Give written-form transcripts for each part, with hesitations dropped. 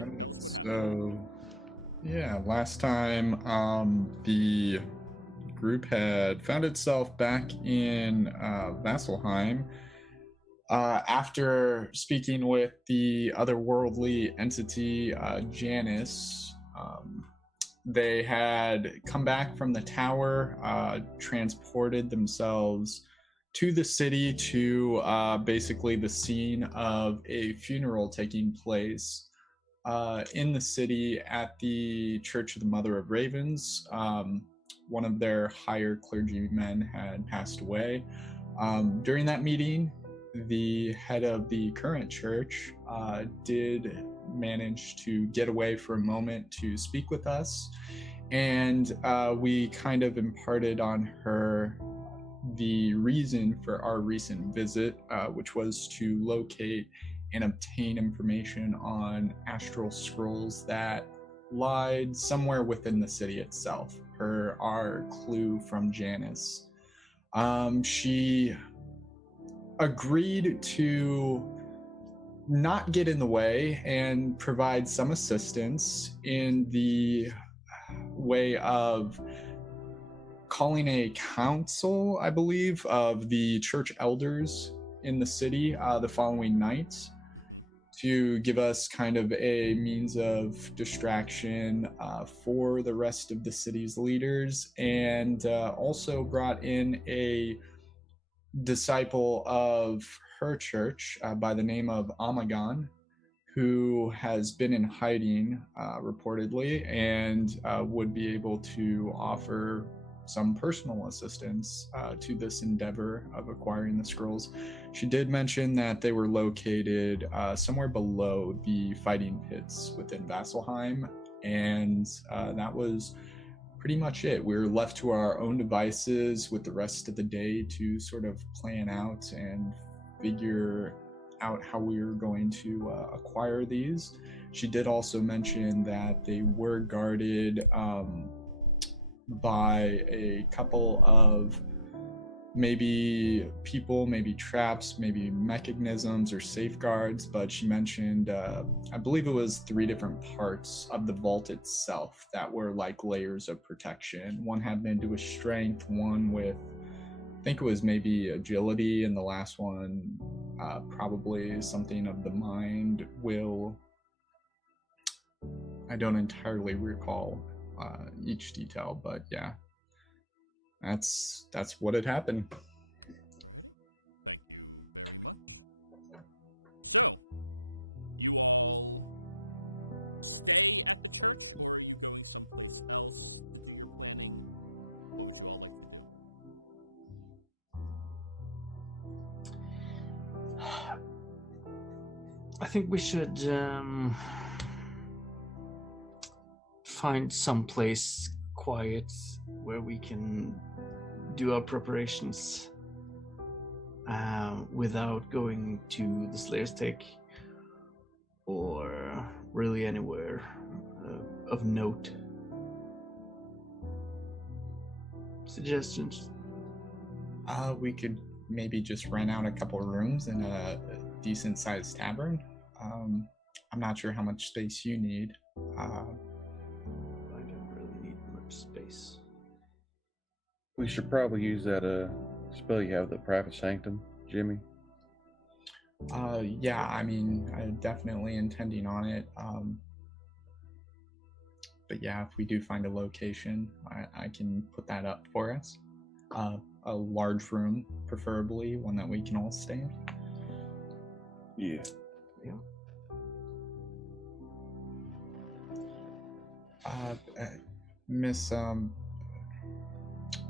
Alright, so yeah, last time the group had found itself back in Vasselheim after speaking with the otherworldly entity Janus. They had come back from the tower, transported themselves to the city to basically the scene of a funeral taking place in the city at the Church of the Mother of Ravens. One of their higher clergymen had passed away. During that meeting, the head of the current church did manage to get away for a moment to speak with us, and we kind of imparted on her the reason for our recent visit, which was to locate and obtain information on astral scrolls that lied somewhere within the city itself, per our clue from Janus. She agreed to not get in the way and provide some assistance in the way of calling a council, I believe, of the church elders in the city the following night to give us kind of a means of distraction for the rest of the city's leaders, and also brought in a disciple of her church by the name of Amagon, who has been in hiding reportedly, and would be able to offer some personal assistance to this endeavor of acquiring the scrolls. She did mention that they were located somewhere below the fighting pits within Vasselheim, and that was pretty much it. We were left to our own devices with the rest of the day to sort of plan out and figure out how we were going to acquire these. She did also mention that they were guarded by a couple of maybe people, maybe traps, maybe mechanisms or safeguards, but she mentioned, I believe it was 3 different parts of the vault itself that were like layers of protection. One had to do with strength, one with, I think it was maybe agility, and the last one probably something of the mind, will. I don't entirely recall each detail, but yeah, that's what had happened. I think we should find some place quiet where we can do our preparations without going to the Slayer's Take or really anywhere of note. Suggestions? We could maybe just rent out a couple of rooms in a decent sized tavern. I'm not sure how much space you need. I don't really need much space. We should probably use that spell you have, the Private Sanctum, Jimmy. Yeah, I mean, I'm definitely intending on it. But yeah, if we do find a location, I can put that up for us. A large room, preferably, one that we can all stay in. Yeah. Miss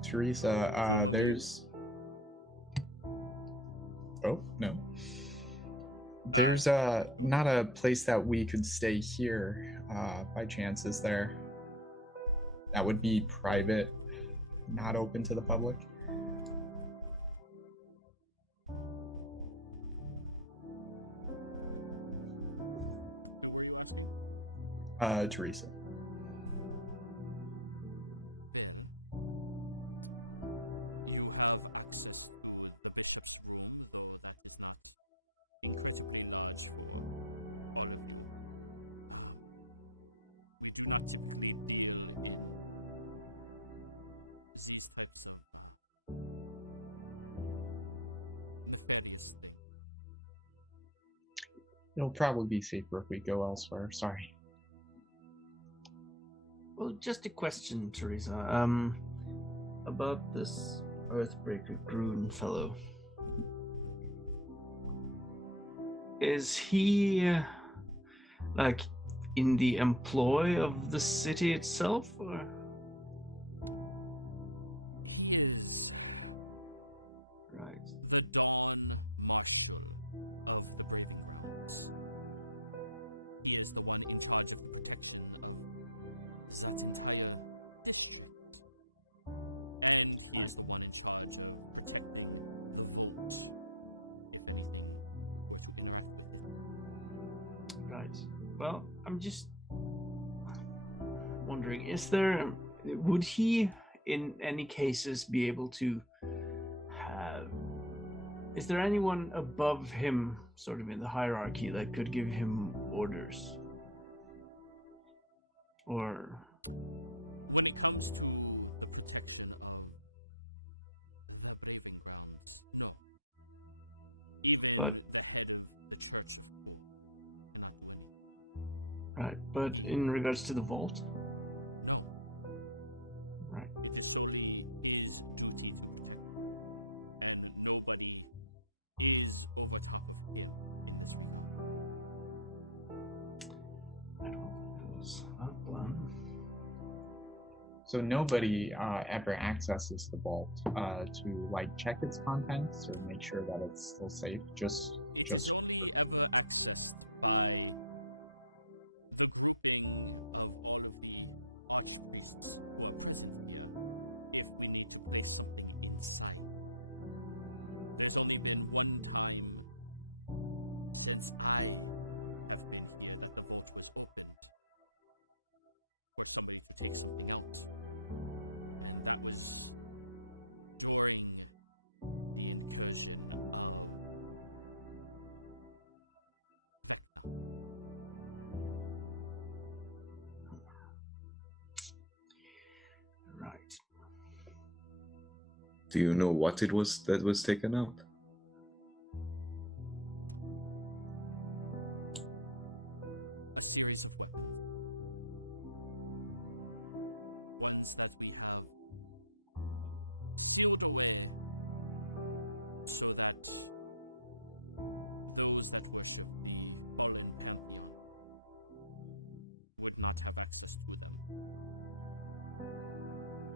Teresa, there's... Oh, no. There's not a place that we could stay here, by chance, is there? That would be private, not open to the public? Teresa. It'll probably be safer if we go elsewhere. Sorry. Well, just a question, Teresa. About this Earthbreaker Groon fellow. Is he, like, in the employ of the city itself, or? Right. Right. Well, I'm just wondering, would he, in any cases, be able to have, is there anyone above him, sort of in the hierarchy, that could give him orders? Or... But... Right, but in regards to the vault? Right. I don't use that plan. So nobody ever accesses the vault to like check its contents or make sure that it's still safe. Just. Right. Do you know what it was that was taken out?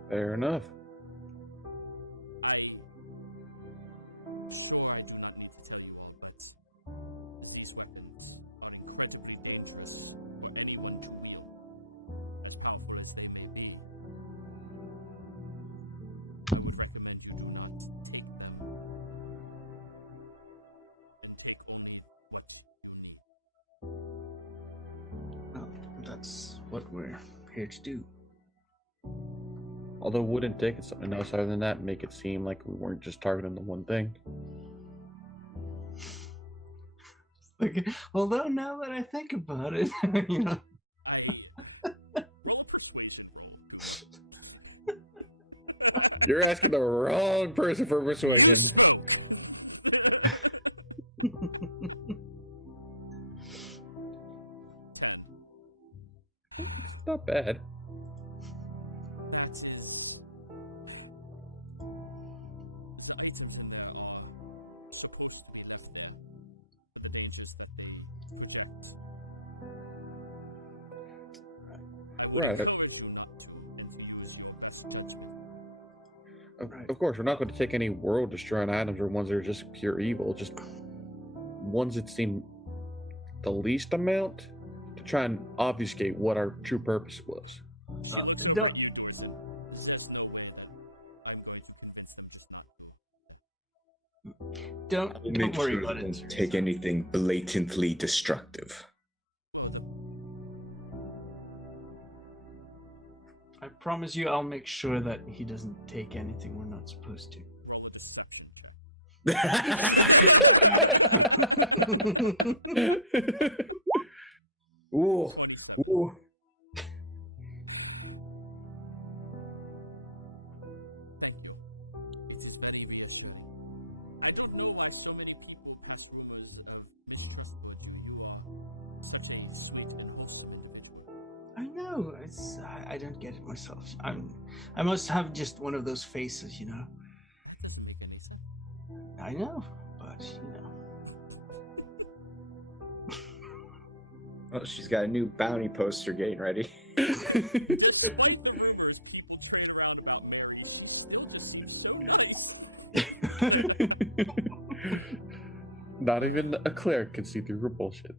Fair enough. Well, that's what we're here to do. Although wouldn't take it something else other than that, make it seem like we weren't just targeting the one thing. Like, although now that I think about it, you know. You're asking the wrong person for persuasion. It's not bad. Right. Of course, we're not going to take any world-destroying items or ones that are just pure evil. Just ones that seem the least amount to try and obfuscate what our true purpose was. Don't. Don't Make worry sure about you it. don't take anything blatantly destructive. I promise you, I'll make sure that he doesn't take anything we're not supposed to. Ooh, ooh. I know. I don't get it myself. I must have just one of those faces, you know. I know, but you know. Oh, she's got a new bounty poster getting ready. Not even a cleric can see through her bullshit.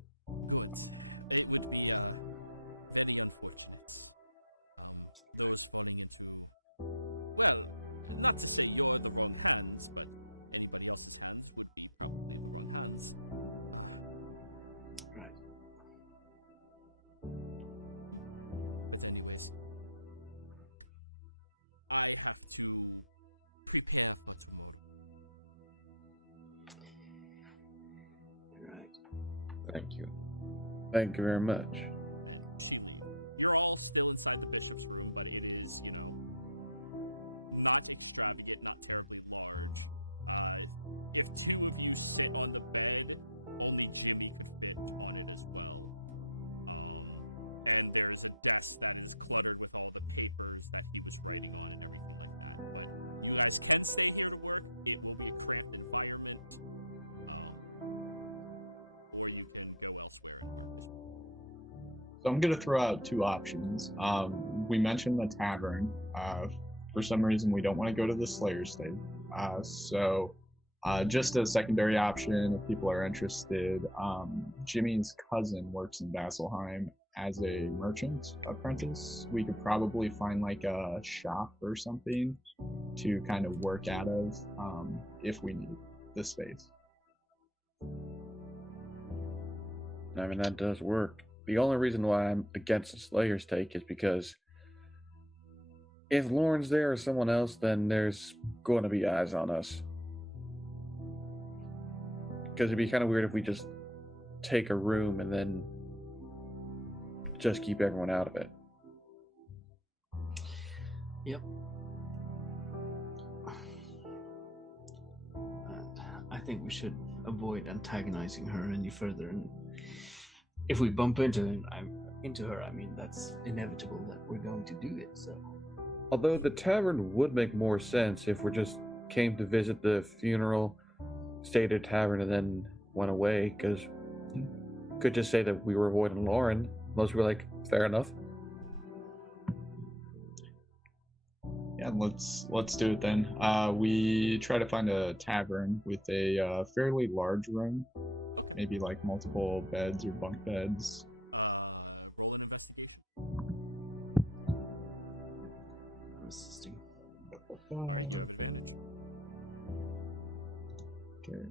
Right. Right. Thank you. Thank you very much. So I'm going to throw out two options. We mentioned the tavern. For some reason, we don't want to go to the Slayer State. So just a secondary option, if people are interested, Jimmy's cousin works in Vasselheim as a merchant apprentice. We could probably find like a shop or something to kind of work out of if we need the space. I mean, that does work. The only reason why I'm against the Slayer's take is because if Lauren's there or someone else, then there's going to be eyes on us. Because it'd be kind of weird if we just take a room and then just keep everyone out of it. Yep. And I think we should avoid antagonizing her any further. And if we bump into her, I mean, that's inevitable that we're going to do it. So, Although the tavern would make more sense if we just came to visit the funeral, stayed at a tavern, and then went away, because could just say that we were avoiding Lauren. Most were like, fair enough. Yeah, let's do it then. We try to find a tavern with a fairly large room, maybe like multiple beds or bunk beds. I'm assisting. Okay.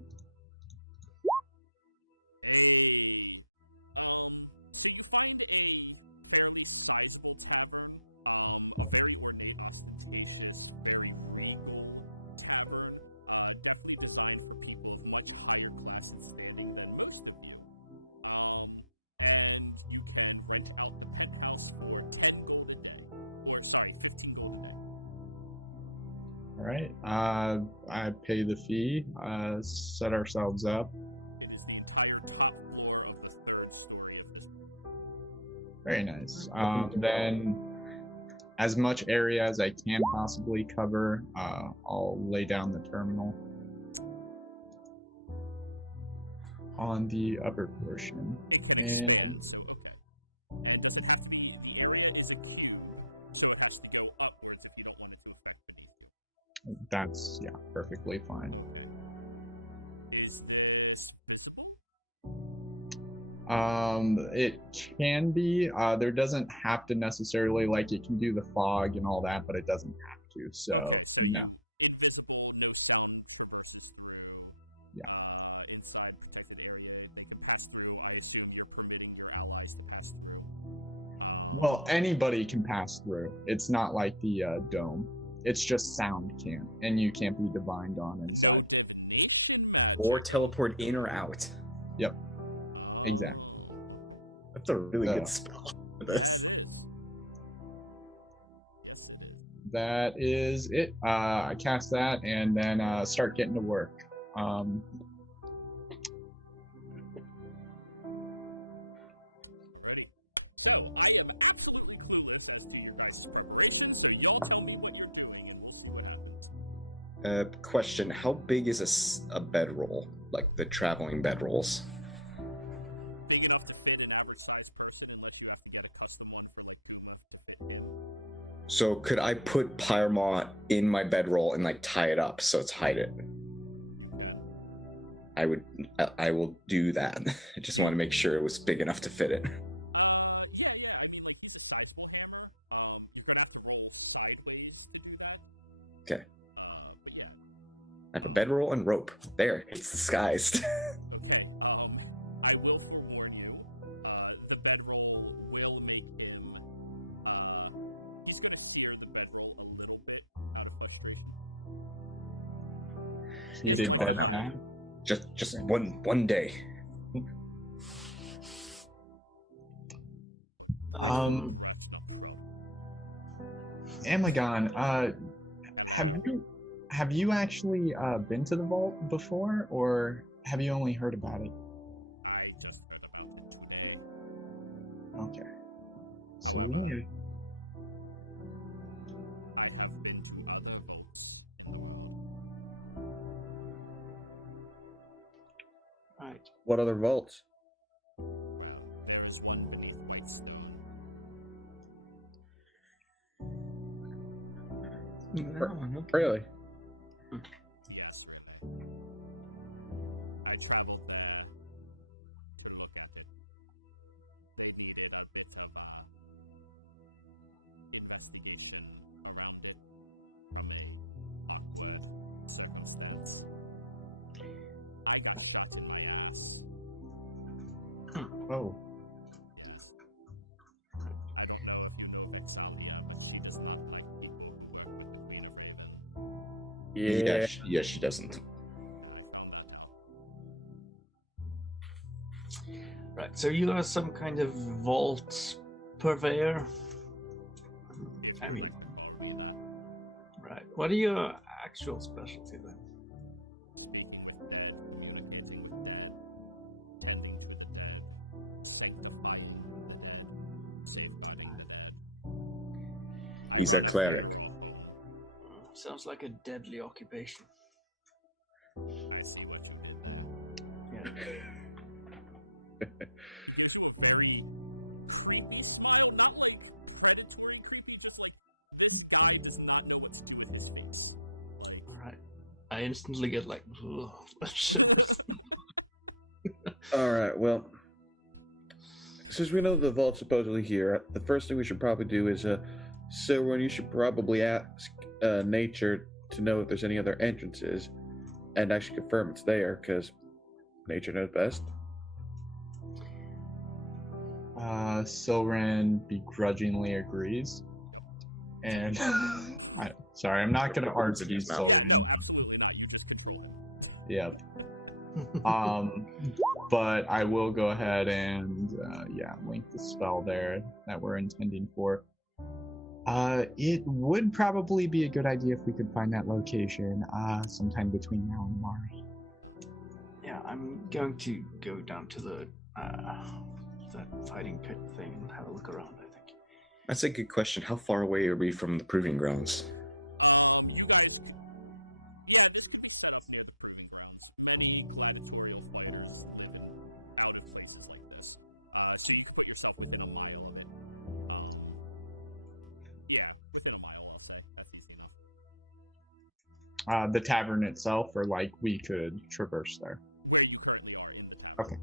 All right. I pay the fee. Set ourselves up. Very nice. Then, as much area as I can possibly cover, I'll lay down the terminal on the upper portion, and that's, yeah, perfectly fine. It can be. There doesn't have to necessarily, like, it can do the fog and all that, but it doesn't have to. So no. Yeah. Well, anybody can pass through. It's not like the dome. It's just sound can't, and you can't be divined on inside. Or teleport in or out. Yep. Exactly. That's a really good spell for this. That is it. I cast that and then start getting to work. Question: how big is a bedroll? Like the traveling bedrolls? So could I put Pyrmont in my bedroll and like tie it up so it's hide it? I will do that. I just want to make sure it was big enough to fit it. Okay. I have a bedroll and rope. There, it's disguised. He did bedtime. Just one day. Amagon, have you actually been to the vault before, or have you only heard about it? Okay. So we need. Right. What other vaults? No. Really? Oh. Yeah. Yeah, she doesn't. Right, so you are some kind of vault purveyor? I mean, right. What are your actual specialty then? He's a cleric. Sounds like a deadly occupation. Yeah. Alright. I instantly get like shivers. Alright, well, since we know the vault's supposedly here, the first thing we should probably do is, Silverman, you should probably ask Nature to know if there's any other entrances and actually confirm it's there, because Nature knows best. Silran begrudgingly agrees. And sorry, I'm not gonna argue Silran. Yep. But I will go ahead and link the spell there that we're intending for. It would probably be a good idea if we could find that location sometime between now and tomorrow. Yeah, I'm going to go down to the that fighting pit thing and have a look around, I think. That's a good question. How far away are we from the proving grounds? The tavern itself, or like we could traverse there. Okay,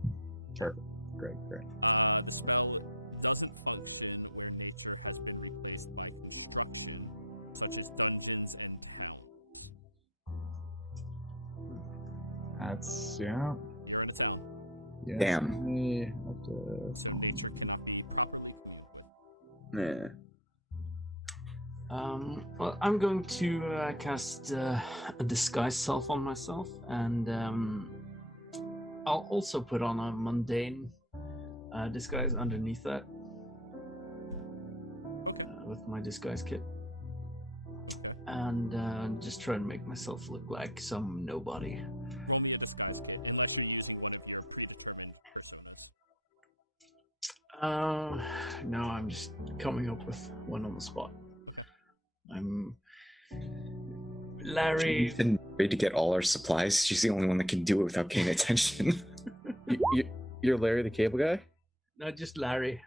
perfect. Great. That's yeah. Yes, Damn. me have to- Yeah. Well, I'm going to cast a disguise self on myself, and I'll also put on a mundane disguise underneath that with my disguise kit, and just try and make myself look like some nobody. No, I'm just coming up with one on the spot. I'm Larry. She's been ready to get all our supplies. She's the only one that can do it without paying attention. You're Larry the cable guy? No, just Larry.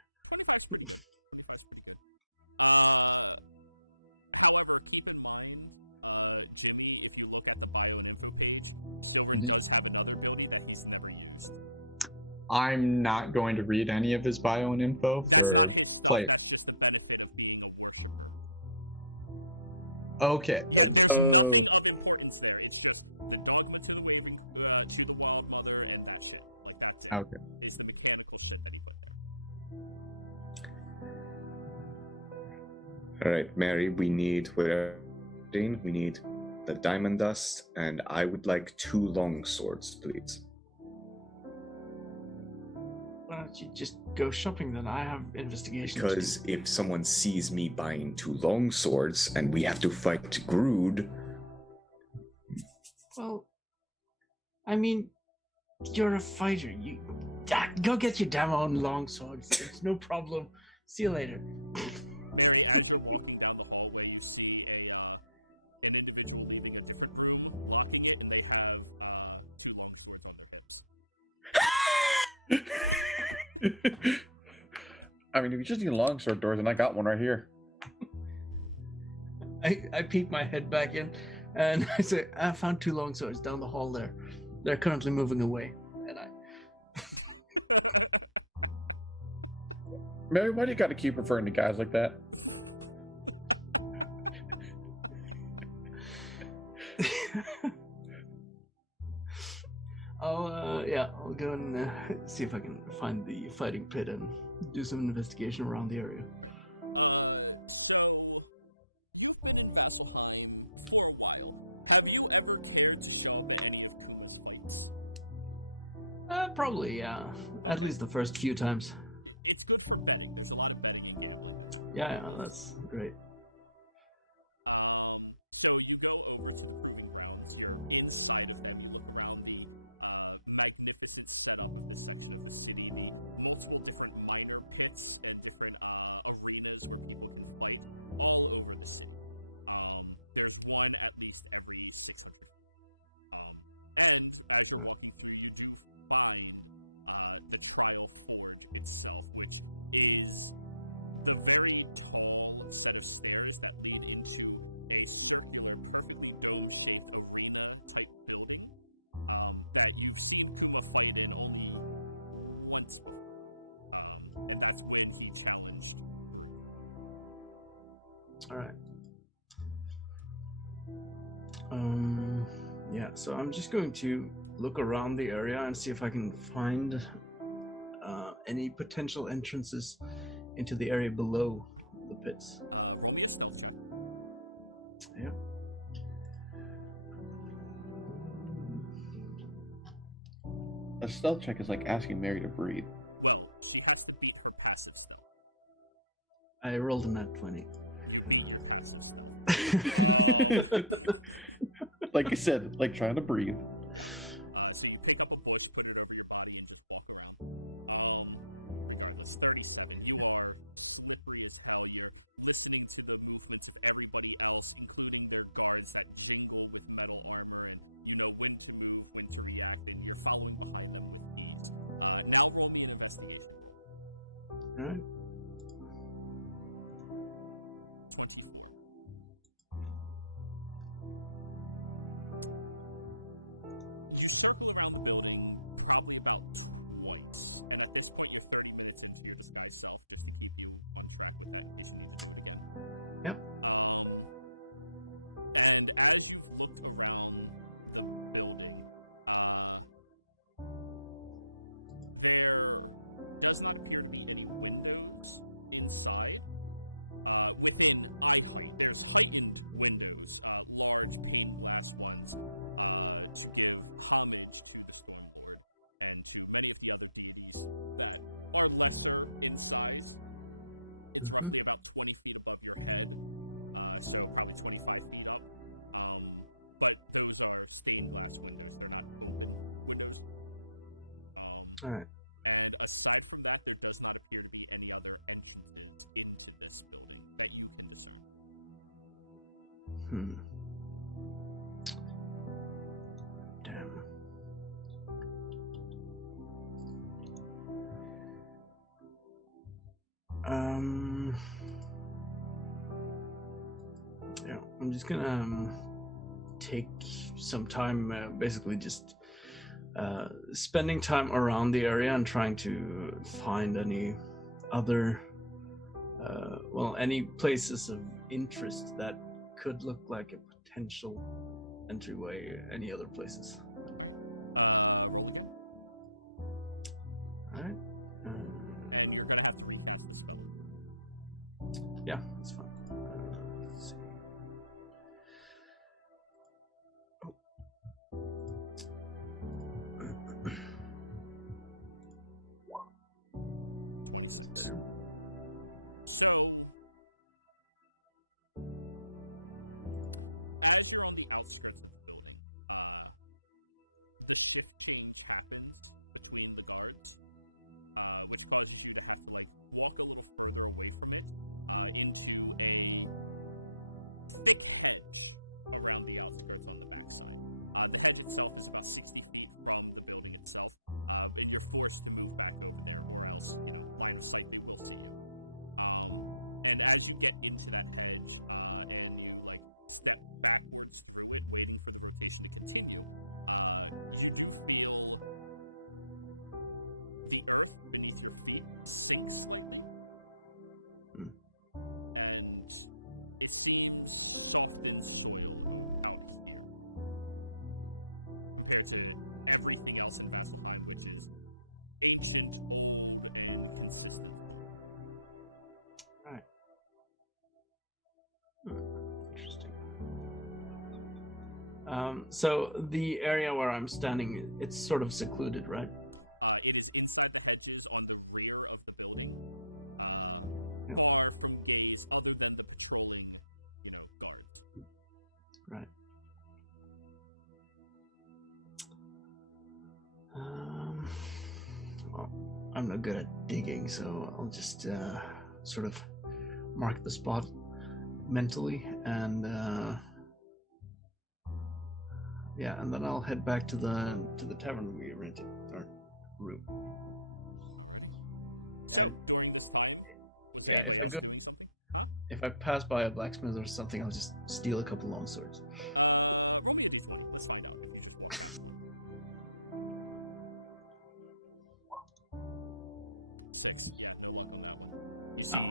I'm not going to read any of his bio and info for play. Okay. Oh. Okay. All right, Mary, we need whatever. We need the diamond dust, and I would like 2 long swords, please. Why don't you just go shopping then? I have investigation. Because if someone sees me buying 2 long swords and we have to fight Grood, Well, I mean, you're a fighter. You go get your damn own long swords. It's no problem. See you later. I mean, if you just need a longsword doors, and I got one right here. I peek my head back in, and I say, I found 2 long swords down the hall there. They're currently moving away, and I. Mary, why do you got to keep referring to guys like that? I'll go and see if I can find the fighting pit and do some investigation around the area. Probably, yeah. At least the first few times. Yeah, that's great. All right. Yeah, so I'm just going to look around the area and see if I can find any potential entrances into the area below the pits. Yeah. A stealth check is like asking Mary to breathe. I rolled a nat 20. Like I said, like trying to breathe. All right. Mm-hmm. All right. Damn. Yeah, I'm just gonna take some time, basically just spending time around the area and trying to find any other, any places of interest that could look like a potential entryway. Any other places? All right. Yeah, that's fine. Let's see. That's better. Right. Interesting. So the area where I'm standing, it's sort of secluded, right? Yeah. Right. Well, I'm not good at digging, so I'll just sort of mark the spot mentally, and yeah, and then I'll head back to the tavern we rented our room. And yeah, if I pass by a blacksmith or something, I'll just steal a couple long swords. Oh.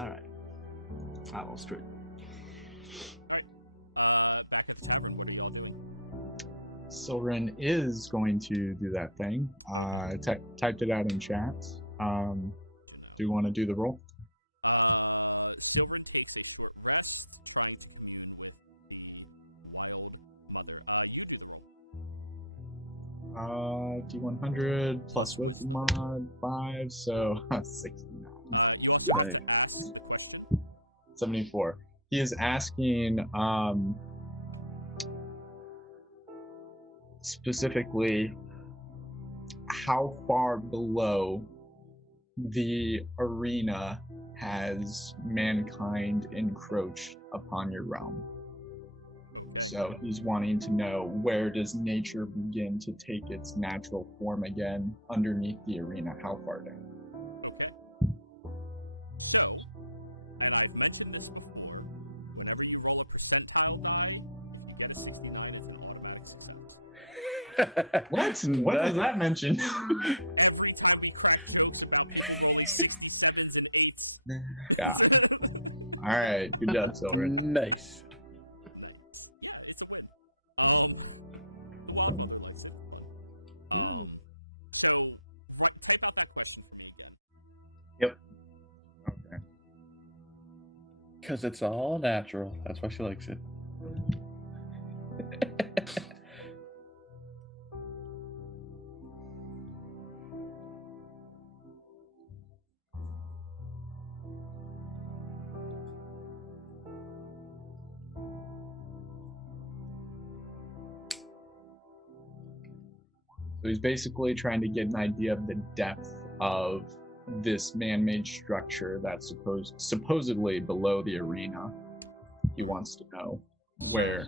All right. I will straight. Silren is going to do that thing. Typed it out in chat. Do you want to do the roll? D100 plus wisdom mod 5, so 69. Nice. 74. He is asking specifically how far below the arena has mankind encroached upon your realm. So he's wanting to know, where does nature begin to take its natural form again underneath the arena? How far down? What? What was that mentioned? Yeah. All right. Good job, Silren. Nice. Yeah. Yep. Okay. Because it's all natural. That's why she likes it. So he's basically trying to get an idea of the depth of this man-made structure that's supposedly below the arena. He wants to know where.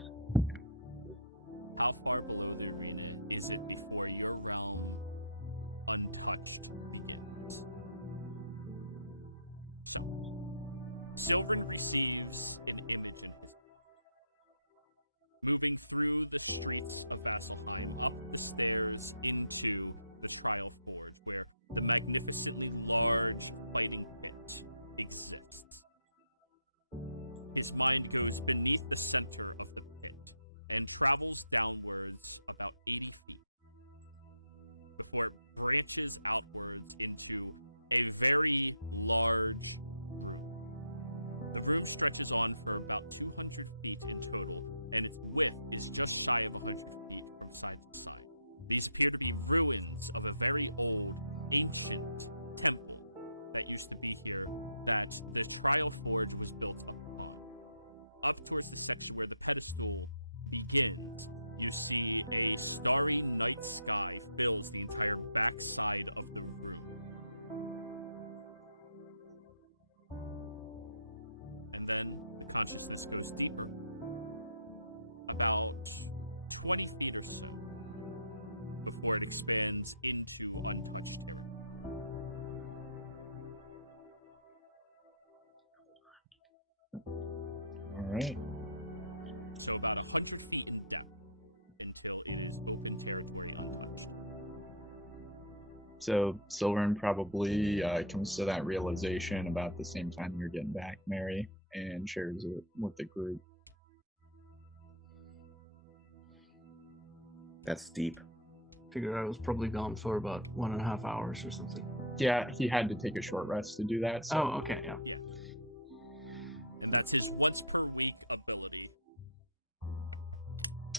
All right. So Silverin probably comes to that realization about the same time you're getting back, Mary, and shares it with the group. That's deep. Figured I was probably gone for about 1.5 hours or something. Yeah, he had to take a short rest to do that. So. Oh, okay, yeah.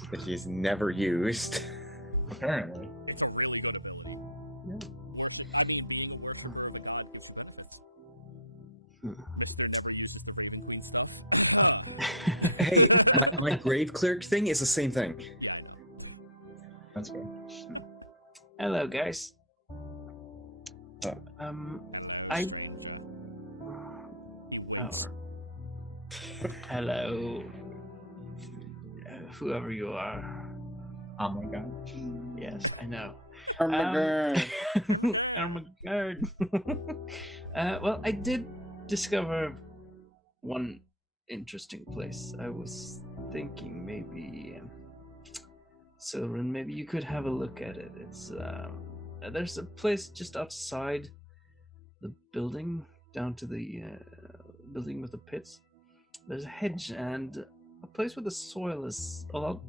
That he's never used. Apparently. Yeah. Hey, my grave cleric thing is the same thing. That's good. Hello, guys. Hello. Whoever you are. Oh my god. Yes, I know. Oh my god. Oh my god. Well, I did discover one interesting place. I was thinking maybe, Silverin, maybe you could have a look at it. It's there's a place just outside the building, down to the building with the pits. There's a hedge and a place where the soil is a lot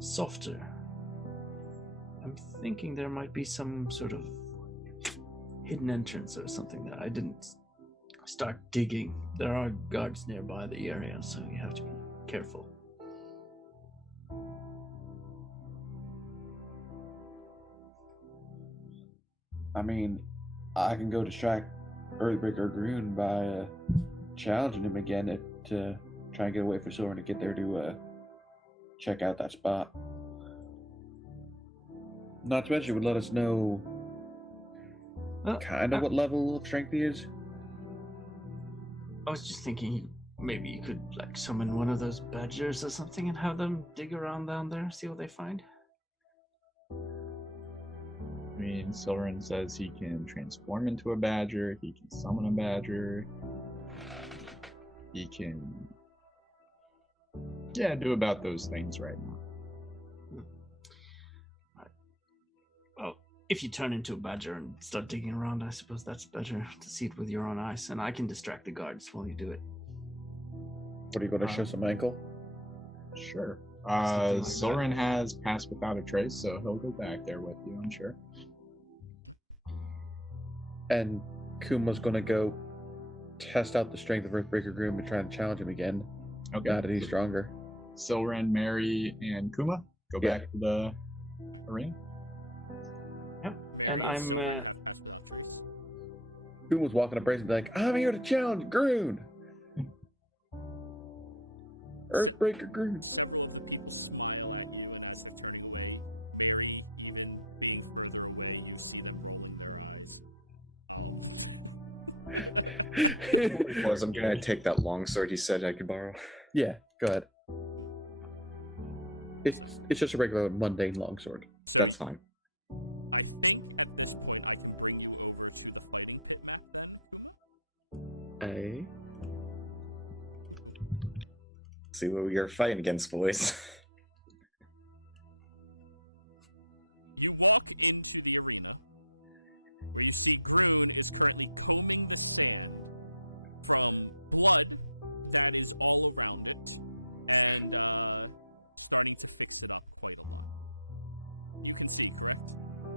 softer. I'm thinking there might be some sort of hidden entrance or something that I didn't start digging. There are guards nearby the area, so you have to be careful. I mean, I can go distract Earthbreaker Groon by challenging him again to try and get away from Silver to get there to check out that spot. Not to mention, it would let us know kind of what level of strength he is. I was just thinking maybe you could like summon one of those badgers or something and have them dig around down there, see what they find. I mean, Silverin says he can transform into a badger, he can summon a badger, he can, do about those things right now. Well, if you turn into a badger and start digging around, I suppose that's better to see it with your own eyes, and I can distract the guards while you do it. What are you going to show some ankle? Sure. Something like Silverin has passed without a trace, so he'll go back there with you, I'm sure. And Kuma's going to go test out the strength of Earthbreaker Groom and try and challenge him again. Okay. Now that he's stronger. Silren, Mary, and Kuma go Yeah. back to the arena. Yep. And I'm Groom was walking up brazen and be like, I'm here to challenge Groon. Earthbreaker Groon. Was I'm gonna take that longsword he said I could borrow. Yeah, go ahead. It's just a regular mundane longsword. That's fine. A. See what we are fighting against, boys.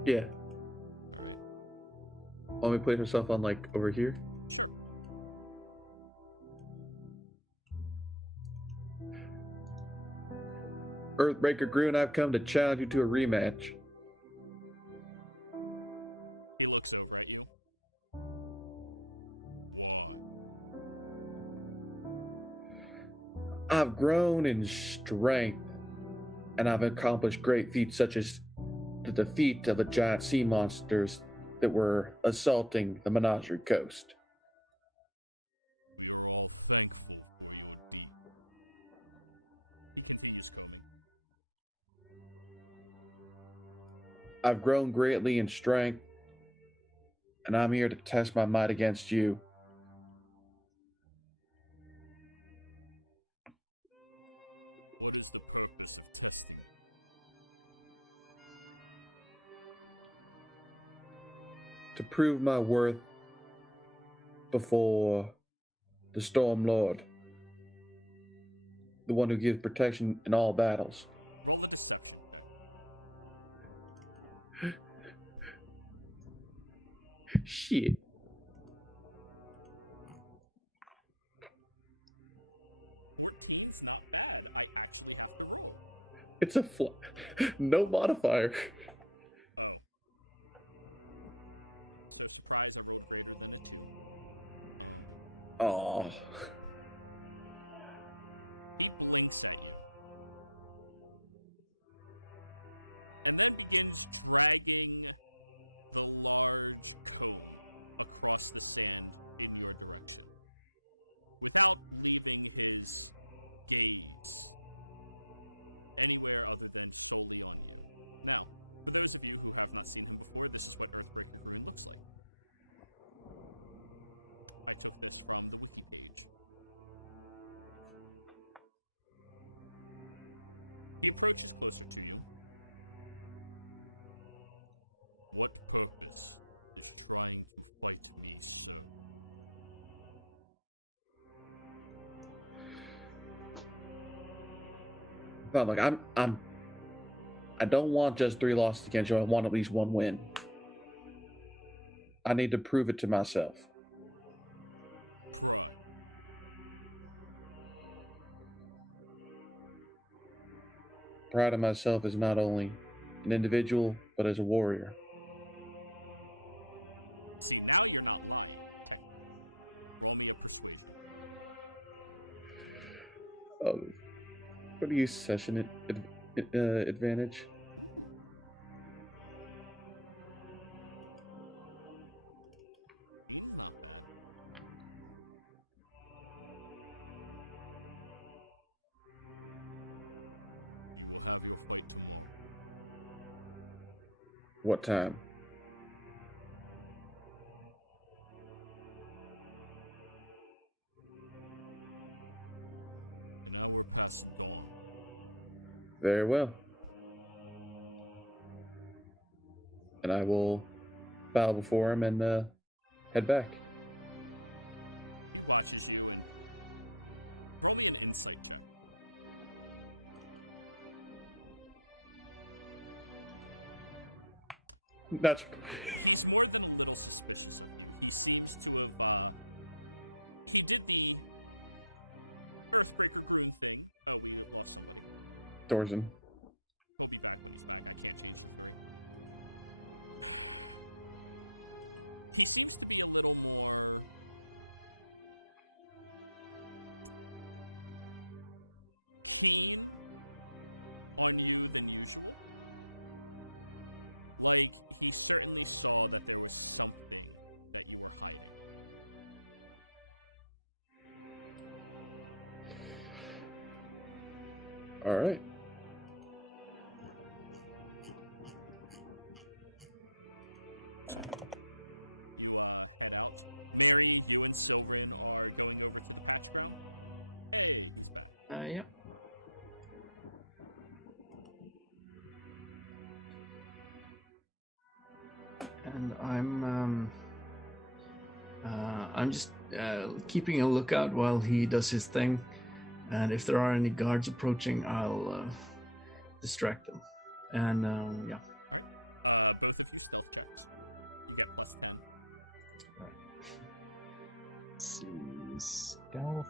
Yeah. Want me to place myself on, like, over here? Earthbreaker Groon, I've come to challenge you to a rematch. I've grown in strength, and I've accomplished great feats such as the defeat of the giant sea monsters that were assaulting the Menagerie Coast. I've grown greatly in strength, and I'm here to test my might against you. To prove my worth before the Storm Lord, the one who gives protection in all battles. Shit. It's a no modifier. Oh. But like I don't want just 3 losses against you. I want at least 1 win. I need to prove it to myself. Proud of myself as not only an individual, but as a warrior. What do you session advantage? What time? Very well. And I will bow before him and head back. That's Thorzen. All right. Yep. And I'm just keeping a lookout while he does his thing, and if there are any guards approaching, I'll distract them. And yeah. Let's see. Stealth.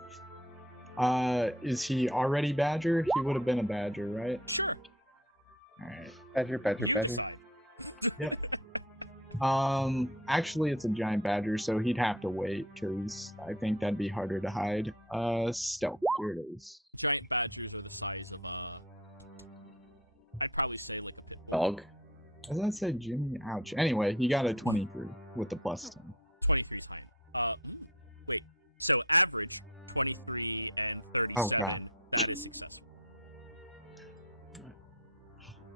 Is he already Badger? He would have been a Badger, right? Alright. Badger. Yep. Actually, it's a giant badger, so he'd have to wait, because I think that'd be harder to hide. Stealth. Here it is. Dog. As I say, Jimmy, ouch. Anyway, he got a 23 with the plus 10. Oh, God.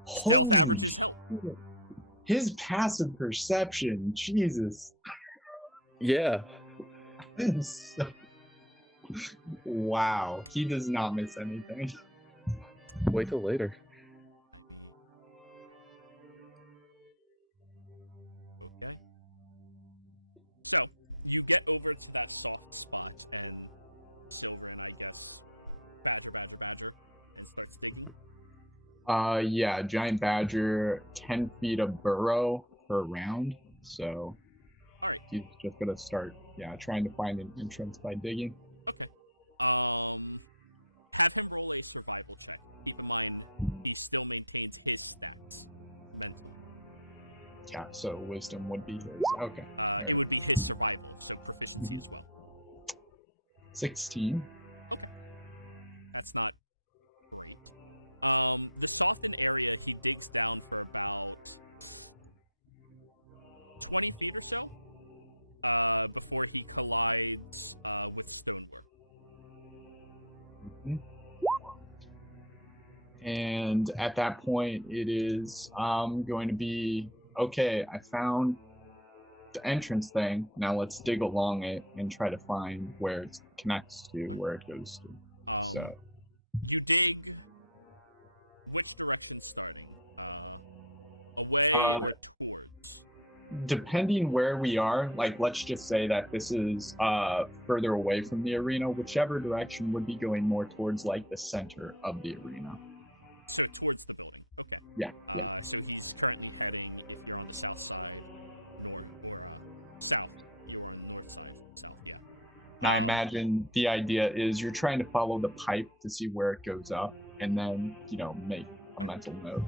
Holy shit. His passive perception, Jesus. Yeah. Wow, he does not miss anything. Wait till later. Yeah, giant badger, 10 feet of burrow per round. So he's just gonna start, trying to find an entrance by digging. Yeah, so wisdom would be his. Okay, there it is. 16. And at that point, it is going to be, okay, I found the entrance thing. Now let's dig along it and try to find where it connects to, where it goes to. So. Depending where we are, like let's just say that this is further away from the arena, whichever direction would be going more towards like the center of the arena. Yeah. Now I imagine the idea is you're trying to follow the pipe to see where it goes up and then, make a mental note.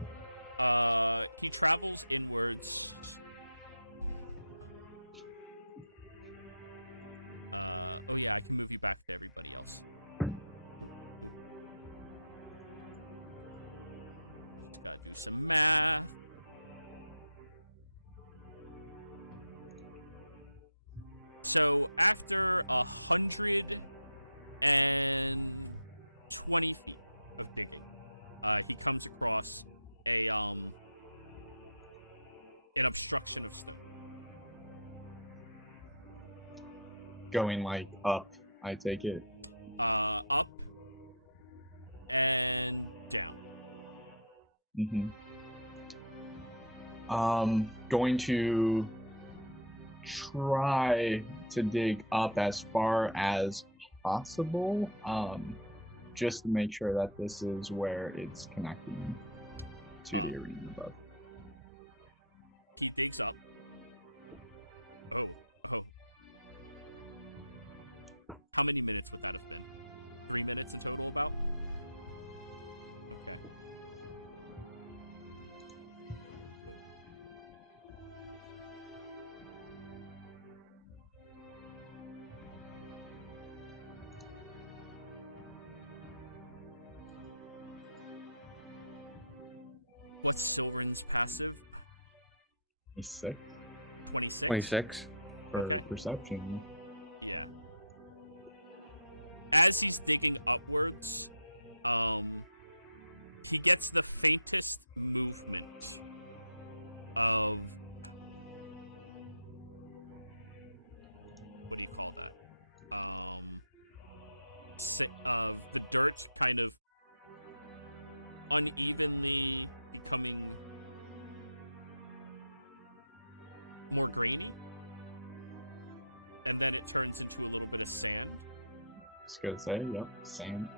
Going like up, I take it. Going to try to dig up as far as possible, just to make sure that this is where it's connecting to the arena above. 26 26. for perception. Just gonna say, yep, same.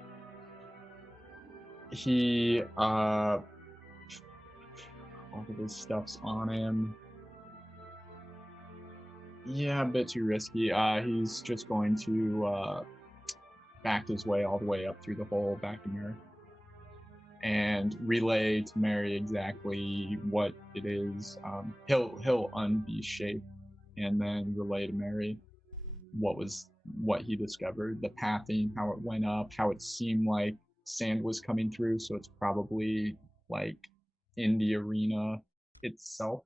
He all of his stuff's on him. Yeah, a bit too risky. He's just going to back his way all the way up through the hole back in here and relay to Mary exactly what it is. He'll unbeast shape and then relay to Mary what he discovered, the pathing, how it went up, how it seemed like sand was coming through, so it's probably like in the arena itself.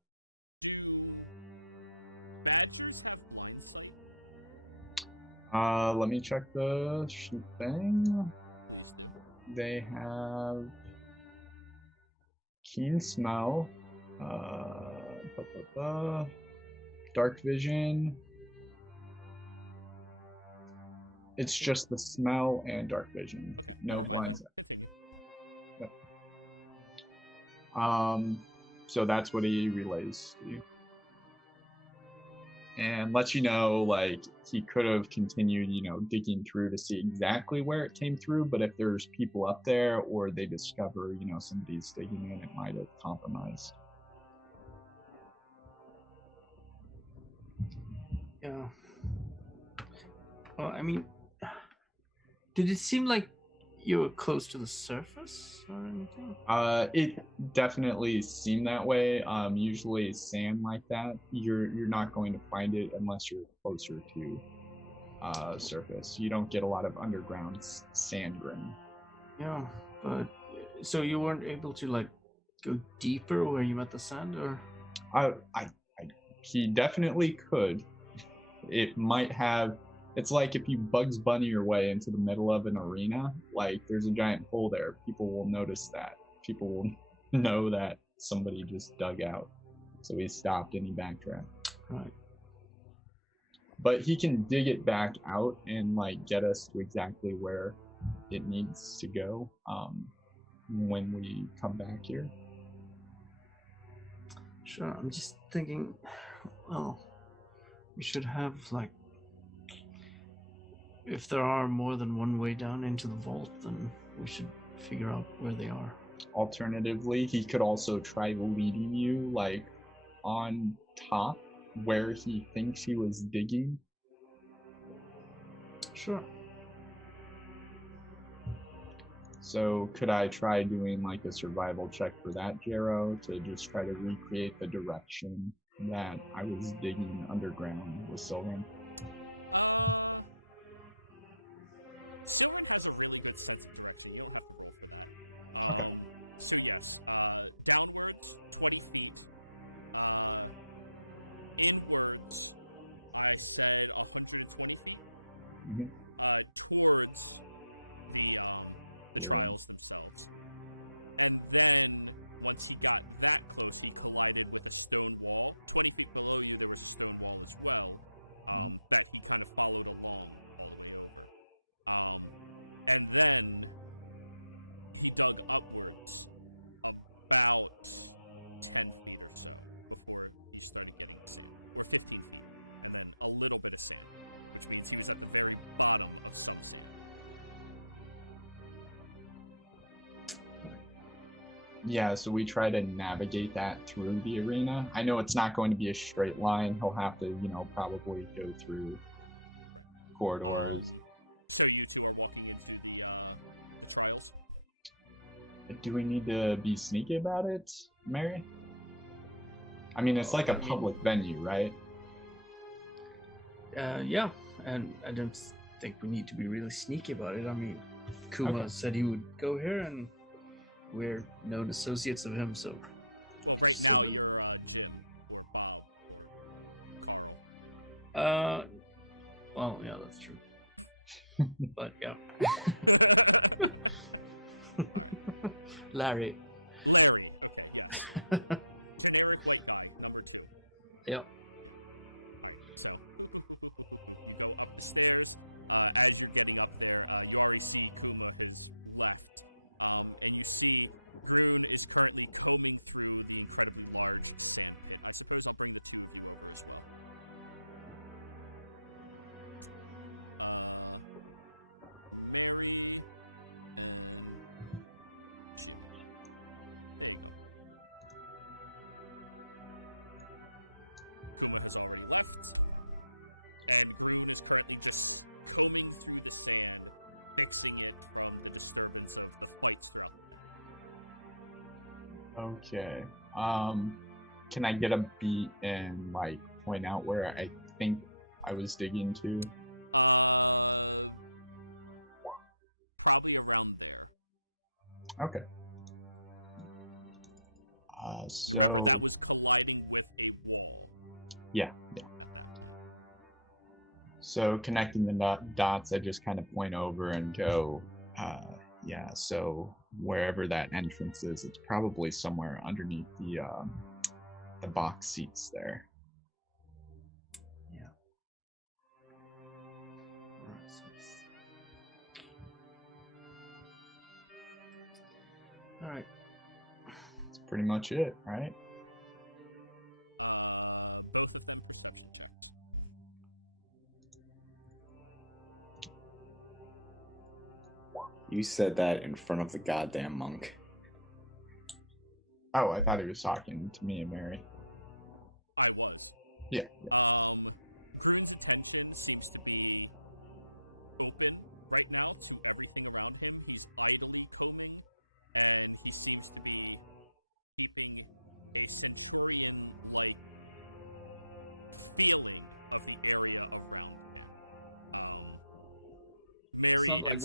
Let me check the sheet thing. They have keen smell, dark vision. It's just the smell and dark vision, no blind sight. Yep. So that's what he relays to you. And lets you know, like, he could have continued, digging through to see exactly where it came through, but if there's people up there or they discover, somebody's digging in, it might have compromised. Yeah. Well, I mean, did it seem like you were close to the surface or anything? It definitely seemed that way. Usually sand like that, you're not going to find it unless you're closer to surface. You don't get a lot of underground sand grain. Yeah, but so you weren't able to like go deeper where you met the sand, or? He definitely could. It might have. It's like if you Bugs Bunny your way into the middle of an arena, like there's a giant hole there. People will notice that. People will know that somebody just dug out. So he stopped and he backtracked. Right. But he can dig it back out and like get us to exactly where it needs to go when we come back here. Sure. I'm just thinking, well, we should have like, if there are more than one way down into the vault, then we should figure out where they are. Alternatively, he could also try leading you like on top where he thinks he was digging. Sure. So could I try doing like a survival check for that, Jero, to just try to recreate the direction that I was digging underground with Sylvan? Okay. Mm-hmm. You're in. Mm-hmm. Yeah, so we try to navigate that through the arena. I know it's not going to be a straight line. He'll have to, probably go through corridors. Do we need to be sneaky about it, Mary? I mean, it's like a public venue, right? Yeah, and I don't think we need to be really sneaky about it. I mean, Kuma said he would go here, and we're known associates of him, so we can just say we're... Well, yeah, that's true. But yeah. Larry. Yep. Okay. Can I get a beat and like point out where I think I was digging to? Okay. So yeah. So connecting the dots, I just kind of point over and go, yeah. So wherever that entrance is, it's probably somewhere underneath the box seats there. Yeah. All right. That's pretty much it, right? You said that in front of the goddamn monk. Oh, I thought he was talking to me and Mary. Yeah. It's not like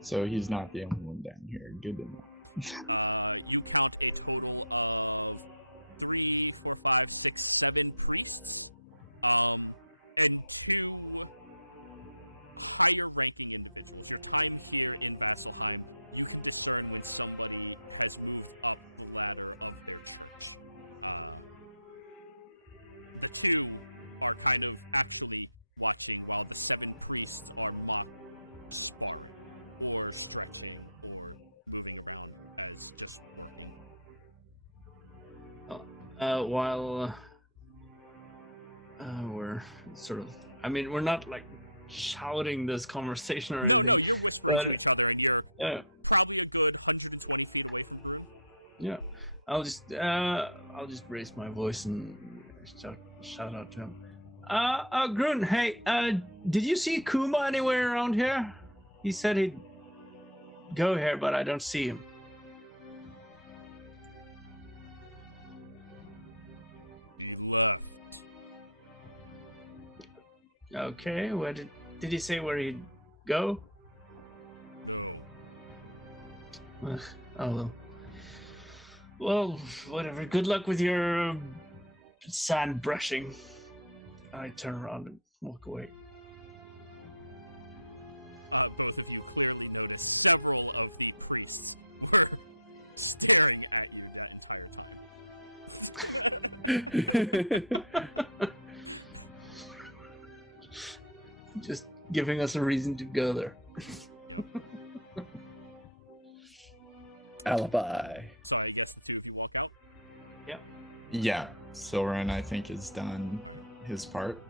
So he's not the only one down here. Good to know. while we're sort of, I mean, we're not like shouting this conversation or anything, but yeah, I'll just raise my voice and shout out to him. Grun, hey, did you see Kuma anywhere around here? He said he'd go here, but I don't see him. Okay, where did he say where he'd go? Oh well. Well, whatever. Good luck with your sand brushing. I turn around and walk away. Just giving us a reason to go there. Alibi. Yeah. Silren, I think, has done his part.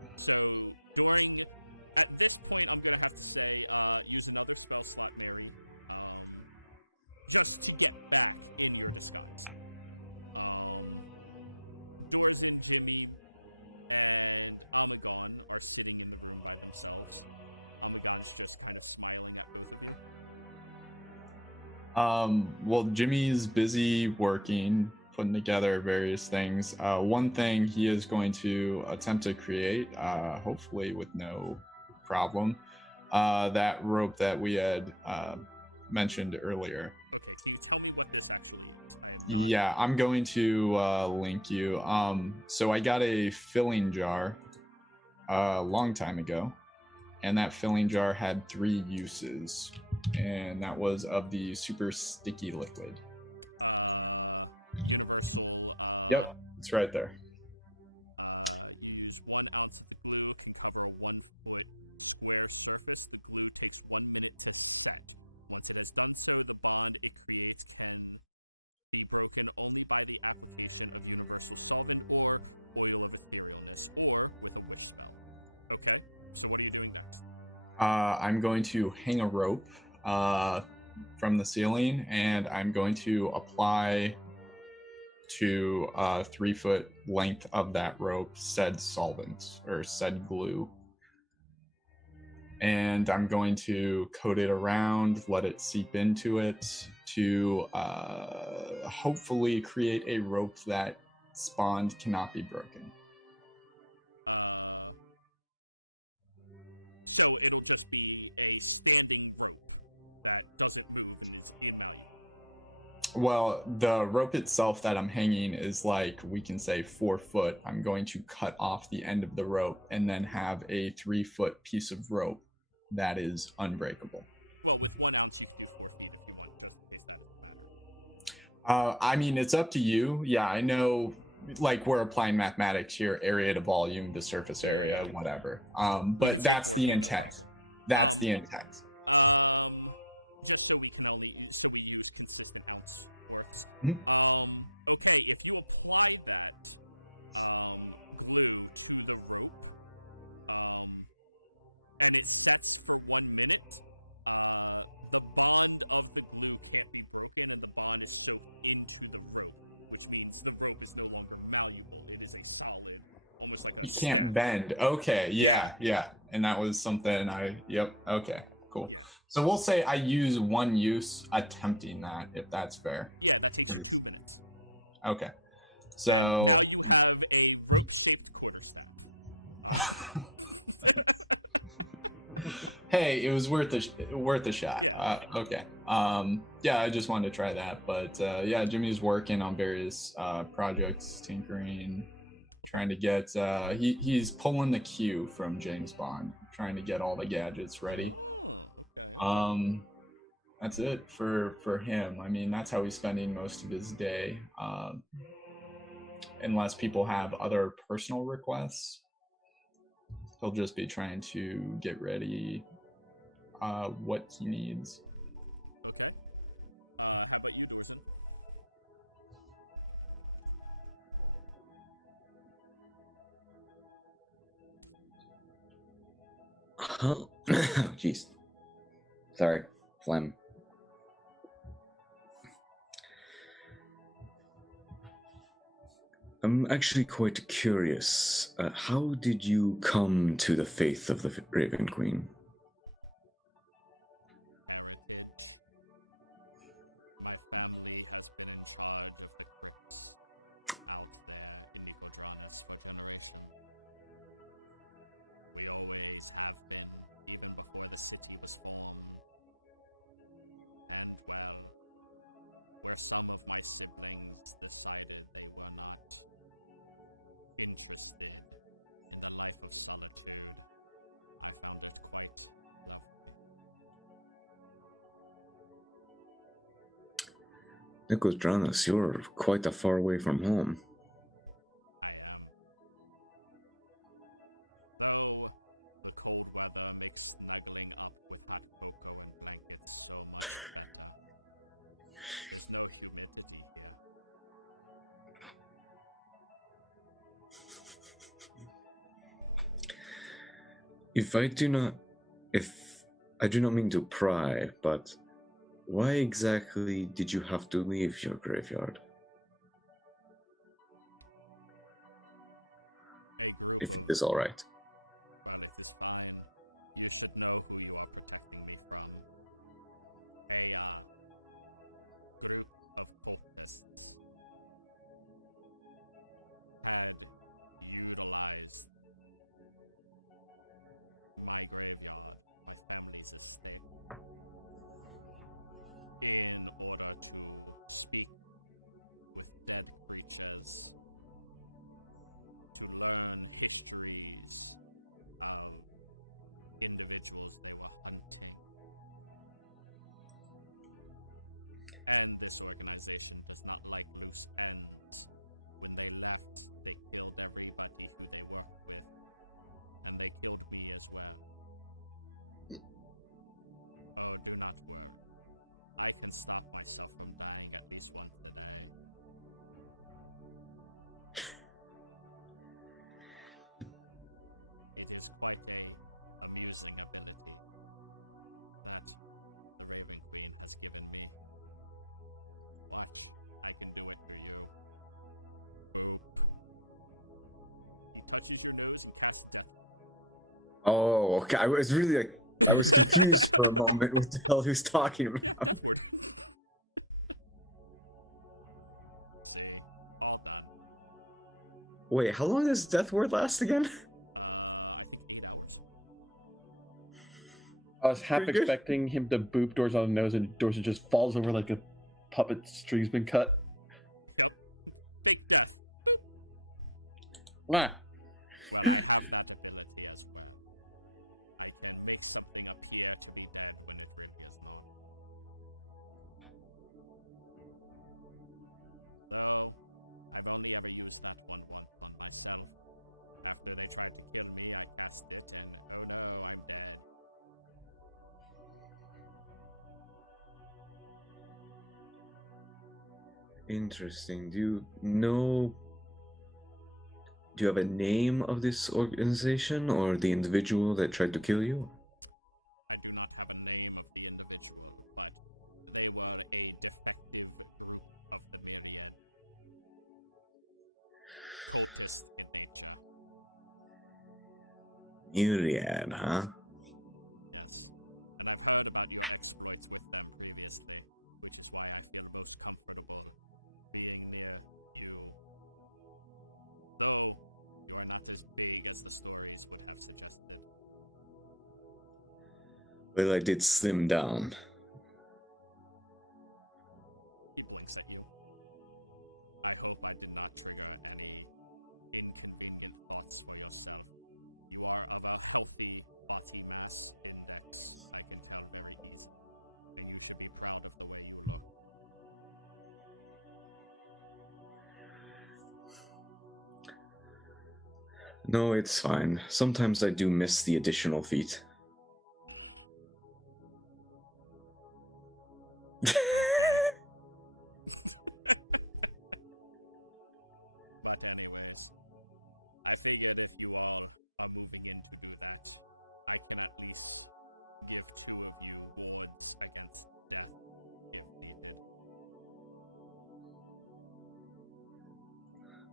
Well, Jimmy's busy working, putting together various things. One thing he is going to attempt to create, hopefully with no problem, that rope that we had mentioned earlier. Yeah, I'm going to link you. So I got a filling jar a long time ago, and that filling jar had 3 uses, and that was of the super sticky liquid. Yep, it's right there. I'm going to hang a rope from the ceiling, and I'm going to apply to 3 foot length of that rope said solvent or said glue. And I'm going to coat it around, let it seep into it to hopefully create a rope that spawned cannot be broken. Well, the rope itself that I'm hanging is like, we can say 4 foot. I'm going to cut off the end of the rope and then have a 3 foot piece of rope that is unbreakable. I mean, it's up to you. Yeah, I know, like, we're applying mathematics here, area to volume to surface area, whatever. But that's the intent. That's the intent. Mm-hmm. You can't bend. Okay, yeah. And that was something yep, okay, cool. So we'll say I use 1 use attempting that, if that's fair. Okay. So hey, it was worth a shot. Okay. Yeah, I just wanted to try that, but yeah, Jimmy's working on various projects, tinkering, trying to get he's pulling the cue from James Bond, trying to get all the gadgets ready. That's it for him. I mean, that's how he's spending most of his day, unless people have other personal requests. He'll just be trying to get ready what he needs. Jeez. Sorry, phlegm. I'm actually quite curious. How did you come to the faith of the Raven Queen? Nikos Dranas, you're quite a far away from home. If I do not mean to pry, but why exactly did you have to leave your graveyard? If it is all right. Oh, okay. I was really I was confused for a moment what the hell he was talking about. Wait, how long does Death Ward last again? I was half Pretty good. expecting him to boop Doors on the nose, and Doors just falls over like a puppet string's been cut. Ah. Interesting. Do you have a name of this organization or the individual that tried to kill you? Myriad, huh? Well, I did slim down. No, it's fine. Sometimes I do miss the additional feet.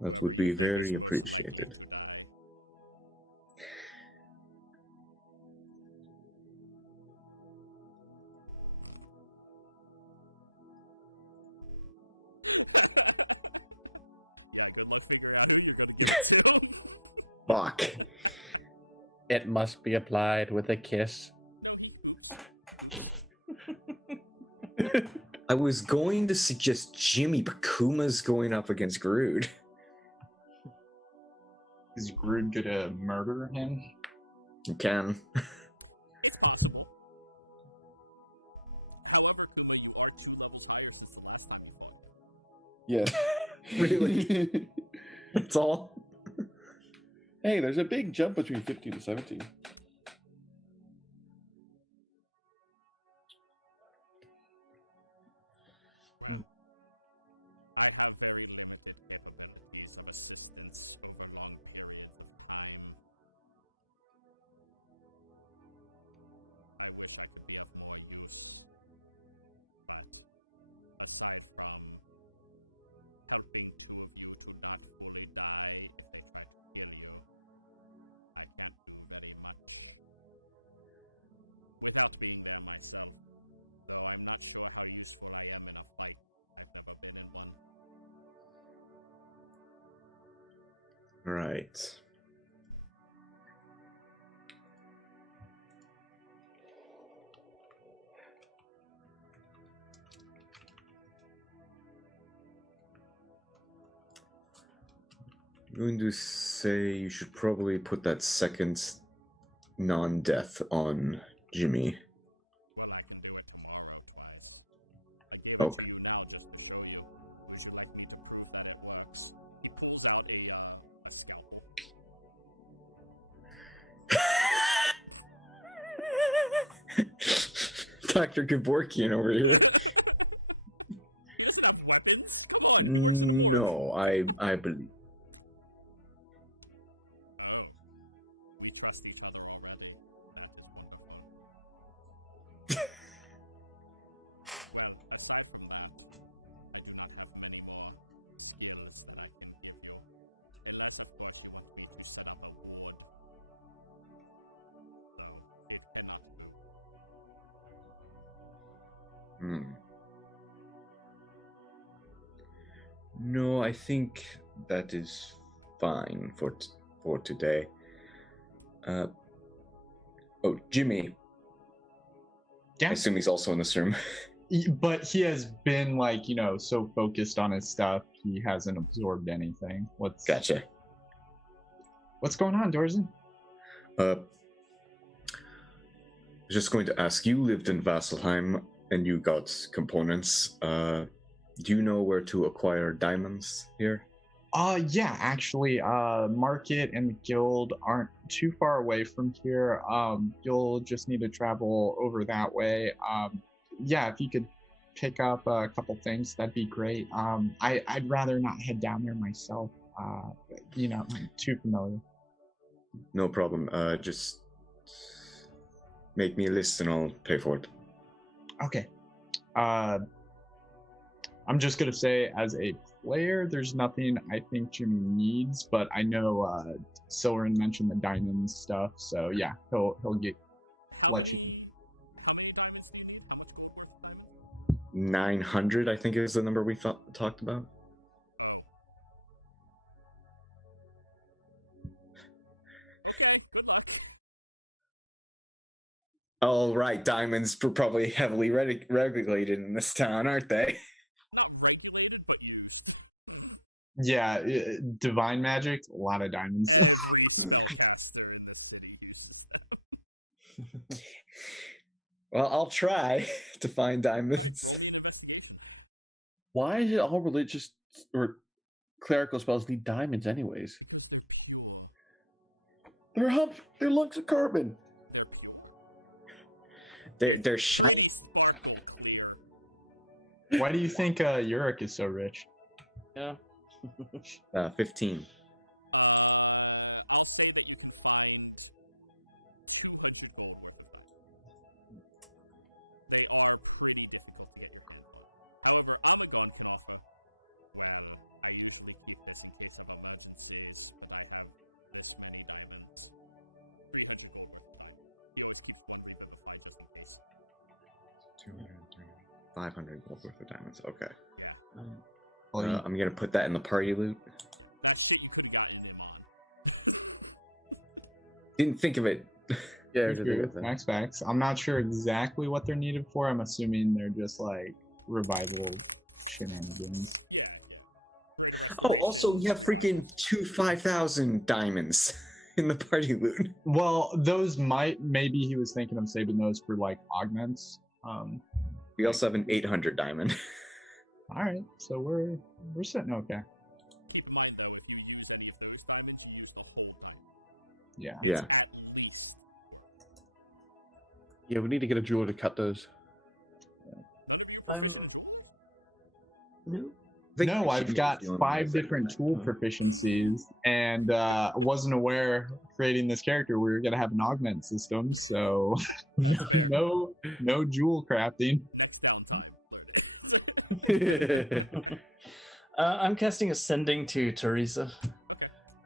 That would be very appreciated. Fuck. It must be applied with a kiss. I was going to suggest Jimmy, but Kuma's going up against Grood. Is Grood gonna murder him? You can. Yeah. Really? That's all? Hey, there's a big jump between 15 to 17. right. I'm going to say you should probably put that second non-death on Jimmy. Okay. Dr. Kevorkian over here. No, I believe. No, I think that is fine for today. Oh, Jimmy. Yeah. I assume he's also in this room. But he has been like, so focused on his stuff, he hasn't absorbed anything. Gotcha. What's going on, Dorzen? I was just going to ask, you lived in Vasselheim and you got components. Do you know where to acquire diamonds here? Yeah, actually, Market and the Guild aren't too far away from here. You'll just need to travel over that way. Yeah, if you could pick up a couple things, that'd be great. I'd rather not head down there myself. I'm too familiar. No problem. Just make me a list and I'll pay for it. Okay. I'm just gonna say, as a player, there's nothing I think Jimmy needs, but I know Silverin mentioned the diamond stuff, so yeah, he'll let you. 900, I think, is the number we talked about. All right, diamonds are probably heavily regulated in this town, aren't they? Yeah, divine magic, a lot of diamonds. Well, I'll try to find diamonds. Why is it all religious or clerical spells need diamonds anyways? They're lumps of carbon. They're shiny. Why do you think Yurik is so rich? Yeah. 15. $500 gold worth of diamonds. Okay. I'm gonna put that in the party loot. Didn't think of it. Yeah, Max facts. I'm not sure exactly what they're needed for. I'm assuming they're just like revival shenanigans. Oh, also we have freaking 5,000 diamonds in the party loot. Well, those maybe he was thinking of saving those for like augments. We also have an 800 diamond. All right, so we're sitting okay. Yeah. Yeah. Yeah, we need to get a jeweler to cut those. No, I've got 5 different tool proficiencies, and I wasn't aware creating this character we were gonna have an augment system, so no jewel crafting. I'm casting Ascending to Teresa.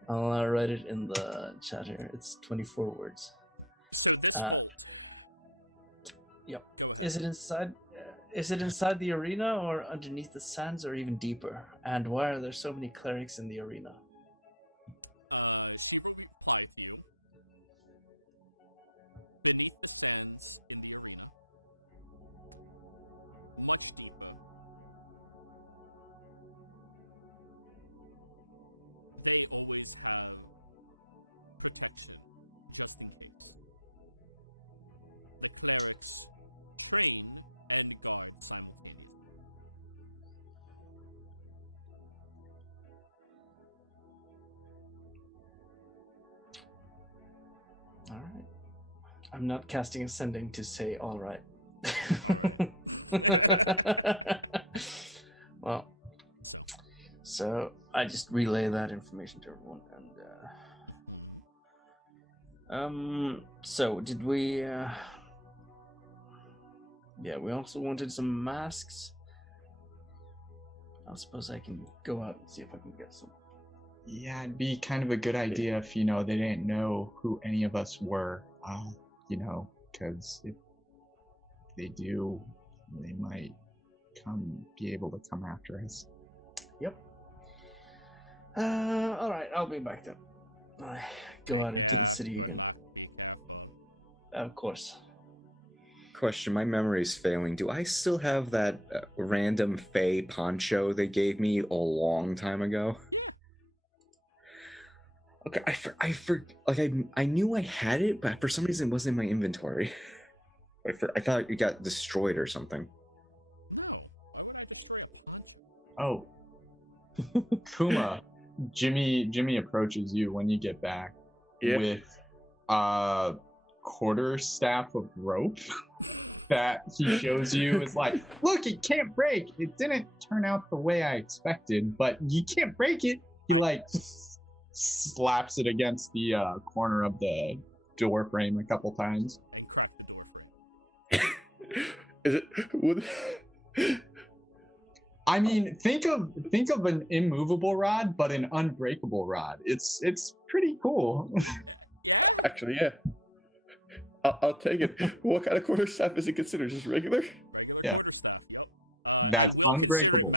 I'll write it in the chat here. It's 24 words. Yep. Is it inside the arena or underneath the sands or even deeper? And why are there so many clerics in the arena? I'm not casting Ascending to say all right. Well, so I just relay that information to everyone, and so did we? Yeah, we also wanted some masks. I suppose I can go out and see if I can get some. Yeah, it'd be kind of a good idea if, you know, they didn't know who any of us were, you know, because if they do, they might be able to come after us. Yep. All right, I'll be back then. I go out into the city again. Of course. Question, my memory's failing. Do I still have that random Fey poncho they gave me a long time ago? Okay, I knew I had it, but for some reason it wasn't in my inventory. I thought it got destroyed or something. Oh. Kuma, Jimmy approaches you when you get back with a quarter staff of rope that he shows you. Is like, look, it can't break. It didn't turn out the way I expected, but you can't break it. He like slaps it against the corner of the door frame a couple times. Is it? I mean, think of an immovable rod, but an unbreakable rod. It's pretty cool. Actually, yeah. I'll take it. What kind of quarterstaff is it considered? Just regular? Yeah. That's unbreakable.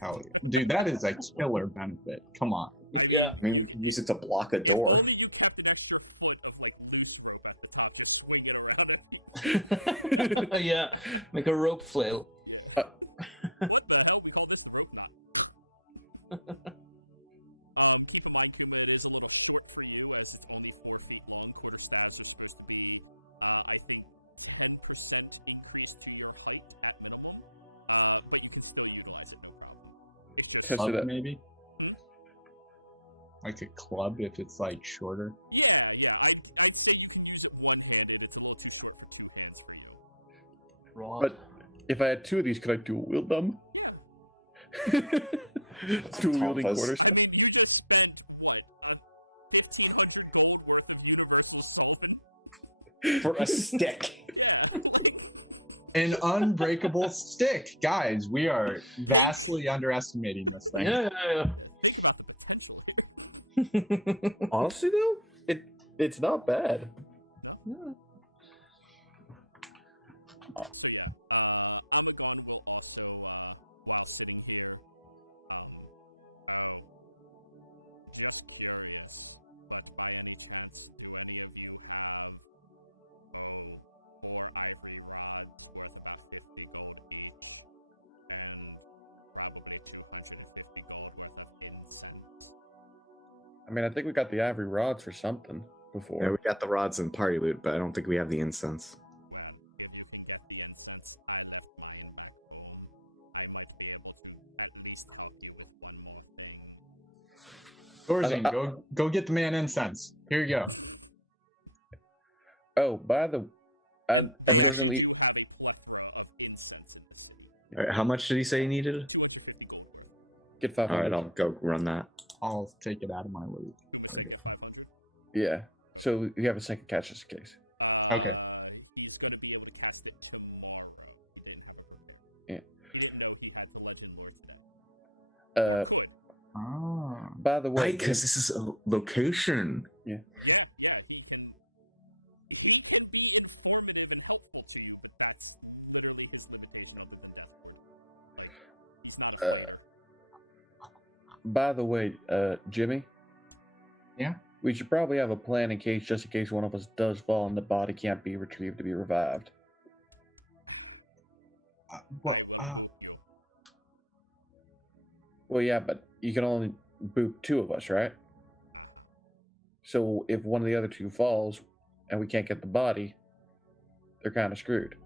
Hell yeah. Dude, that is a killer benefit. Come on. Yeah. I mean, we can use it to block a door. Yeah, make a rope flail. Club, maybe? Like a club if it's like shorter. Rod. But if I had two of these, could I dual wield them? Dual wielding quarterstaff. For a stick. An unbreakable stick. Guys, we are vastly underestimating this thing. Yeah. Honestly, though, it's not bad. Yeah. I mean, I think we got the ivory rods for something before. Yeah, we got the rods and party loot, but I don't think we have the incense. Dorzing, go get the man incense. Here you go. Oh, by the... unfortunately... All right, how much did he say he needed? Get 500. All right, I'll go run that. I'll take it out of my loot. Okay. Yeah. So you have a second catch just in case. Okay. Yeah. Ah. By the way, Right, because this is a location. Yeah. By the way, Jimmy. Yeah. We should probably have a plan in case one of us does fall and the body can't be retrieved to be revived. What? Well, yeah, but you can only boot two of us, right? So if one of the other two falls and we can't get the body, they're kind of screwed.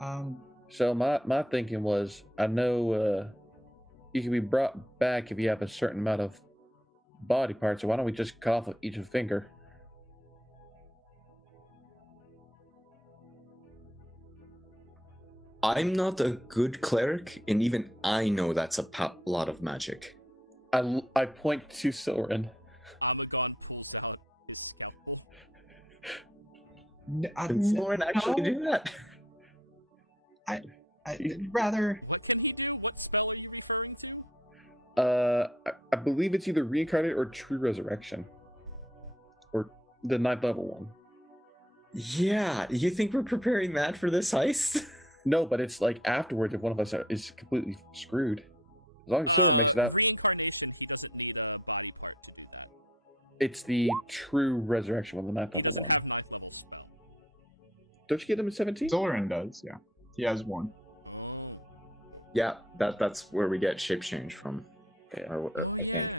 Um. So my thinking was, I know you can be brought back if you have a certain amount of body parts. So why don't we just cut off each finger? I'm not a good cleric, and even I know that's a lot of magic. I point to Soren. Can Soren actually do that? I'd rather. I believe it's either reincarnate or true resurrection, or the 9th level one. Yeah, you think we're preparing that for this heist? No, but it's like afterwards if one of us is completely screwed. As long as Soren makes it out. It's the true resurrection one, the 9th level one. Don't you get him at 17? Soren does, yeah. He has one. Yeah, that's where we get shape change from. Yeah. Or, I think.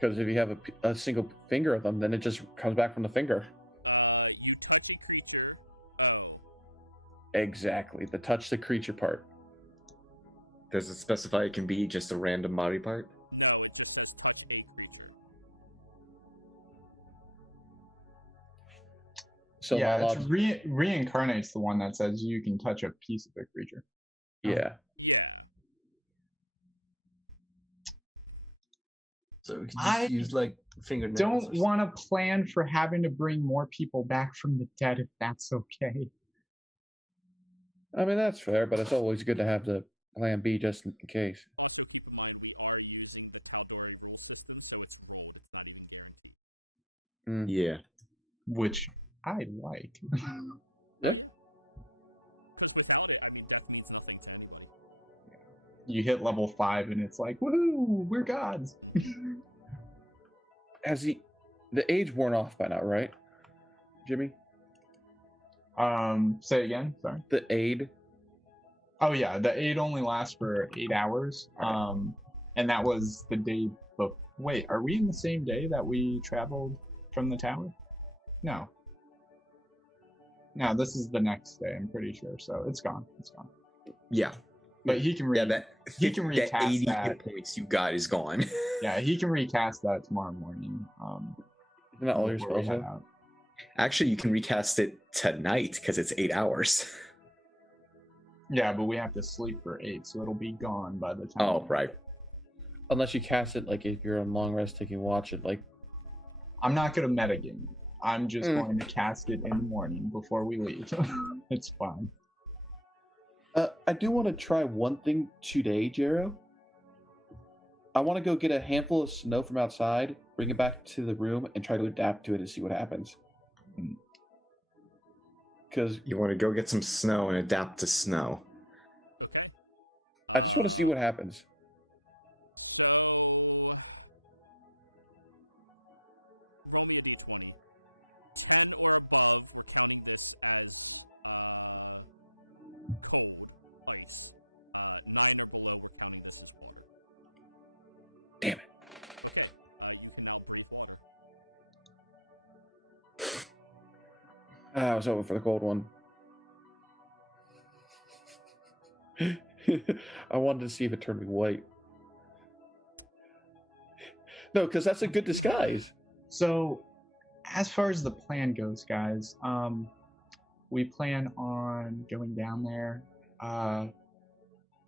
Because if you have a single finger of them, then it just comes back from the finger. Exactly, the touch the creature part. Does it specify it can be just a random body part? So yeah, it's reincarnate's the one that says you can touch a piece of a creature. Yeah. So we can just use like fingernails. Don't want to plan for having to bring more people back from the dead if that's okay. I mean, that's fair, but it's always good to have the plan B just in case. Yeah. Which I like. Yeah. You hit level 5 and it's like, woohoo, we're gods. Has the age worn off by now, right, Jimmy? Say again, sorry. The aid. Oh yeah, the aid only lasts for 8 hours. And that was the day before. Wait, are we in the same day that we traveled from the tower? No. No, this is the next day, I'm pretty sure. So it's gone. It's gone. Yeah. But he can he can recast that 80 that. hit points you got is gone. Yeah, he can recast that tomorrow morning. Not all your before we spells, head though? out. Actually, you can recast it tonight because it's 8 hours. Yeah, but we have to sleep for 8, so it'll be gone by the time. Oh, right. Unless you cast it, like, if you're on long rest, taking watch it, like... I'm not going to metagame. I'm just going to cast it in the morning before we leave. It's fine. I do want to try one thing today, Jero. I want to go get a handful of snow from outside, bring it back to the room, and try to adapt to it and see what happens. Because You want to go get some snow and adapt to snow. I just want to see what happens. Damn it. I was hoping for the cold one. I wanted to see if it turned me white. No, because that's a good disguise. So, as far as the plan goes, guys, we plan on going down there.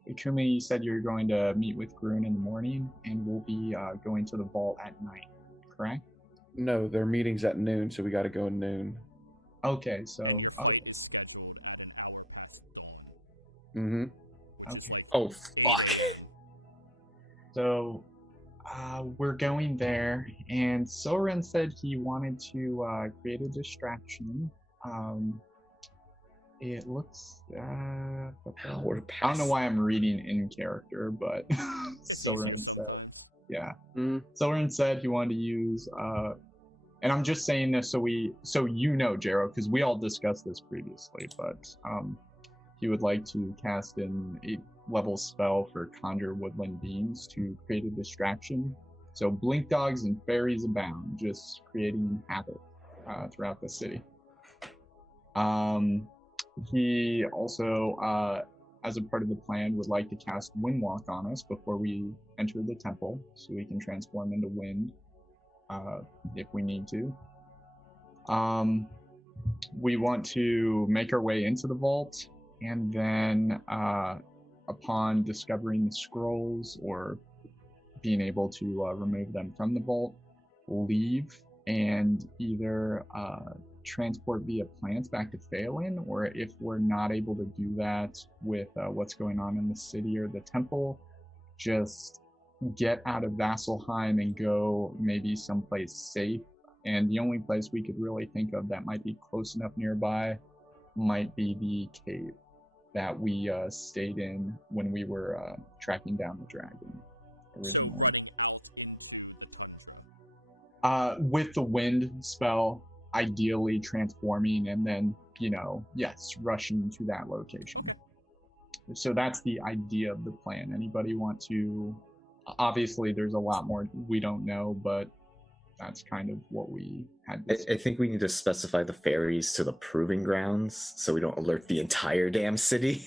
Ikumi said you're going to meet with Grun in the morning, and we'll be going to the vault at night, correct? No, their meeting's at noon, so we got to go at noon. Okay, so... Okay. Mm-hmm. Okay. Oh, fuck. So, we're going there, and Soren said he wanted to create a distraction. It looks. I Power pass. don't know why I'm reading in character, but Silren said, yeah. Silren said he wanted to use, and I'm just saying this so you know, Jero, because we all discussed this previously, but he would like to cast an 8th-level spell for Conjure Woodland Beings to create a distraction. So blink dogs and fairies abound, just creating havoc throughout the city. He also, as a part of the plan, would like to cast Windwalk on us before we enter the temple, so we can transform into wind if we need to. We want to make our way into the vault, and then upon discovering the scrolls or being able to remove them from the vault, leave and either transport via plants back to Phelan, or if we're not able to do that with what's going on in the city or the temple, just get out of Vasselheim and go maybe someplace safe. And the only place we could really think of that might be close enough nearby might be the cave that we stayed in when we were tracking down the dragon originally. With the wind spell, ideally transforming and then, rushing to that location. So that's the idea of the plan. Anybody want to... Obviously, there's a lot more we don't know, but that's kind of what we had. I think we need to specify the fairies to the proving grounds so we don't alert the entire damn city.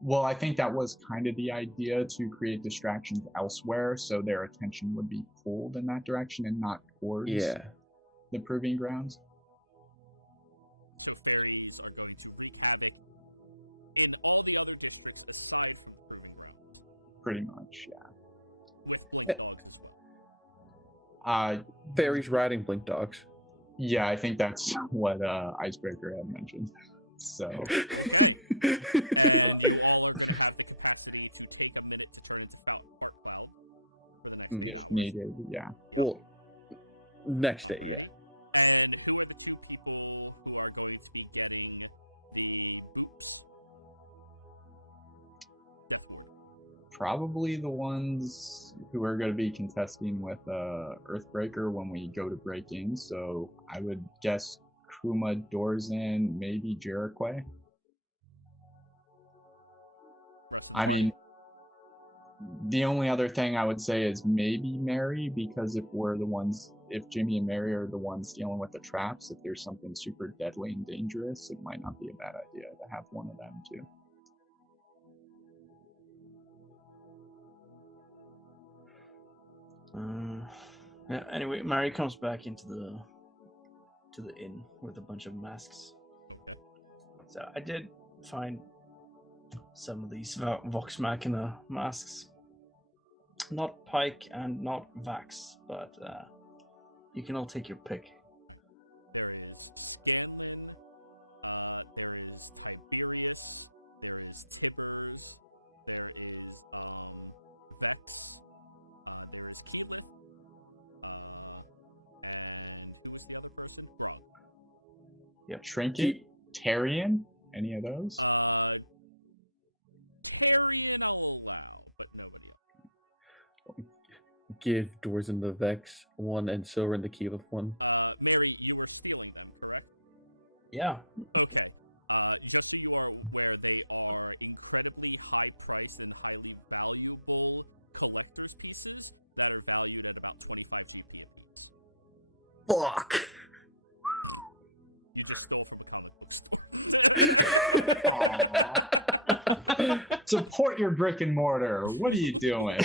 Well, I think that was kind of the idea, to create distractions elsewhere so their attention would be pulled in that direction and not towards the proving grounds. Pretty much, yeah. Fairies riding blink dogs. Yeah, I think that's what Icebreaker had mentioned. So, if needed, yeah. Well, next day, yeah. Probably the ones who are going to be contesting with Earthbreaker when we go to break in. So I would guess Kuma, Dorzan, maybe Jericho. I mean, the only other thing I would say is maybe Mary, because if Jimmy and Mary are the ones dealing with the traps, if there's something super deadly and dangerous, it might not be a bad idea to have one of them too. Yeah. Anyway, Mary comes back into the inn with a bunch of masks. So I did find some of these Vox Machina masks. Not Pike and not Vax, but you can all take your pick. Yep. Trinket, Tarian, any of those? Give Dorzan the Vex one and Silren the Keyleth one. Yeah. Fuck! Support your brick and mortar. What are you doing?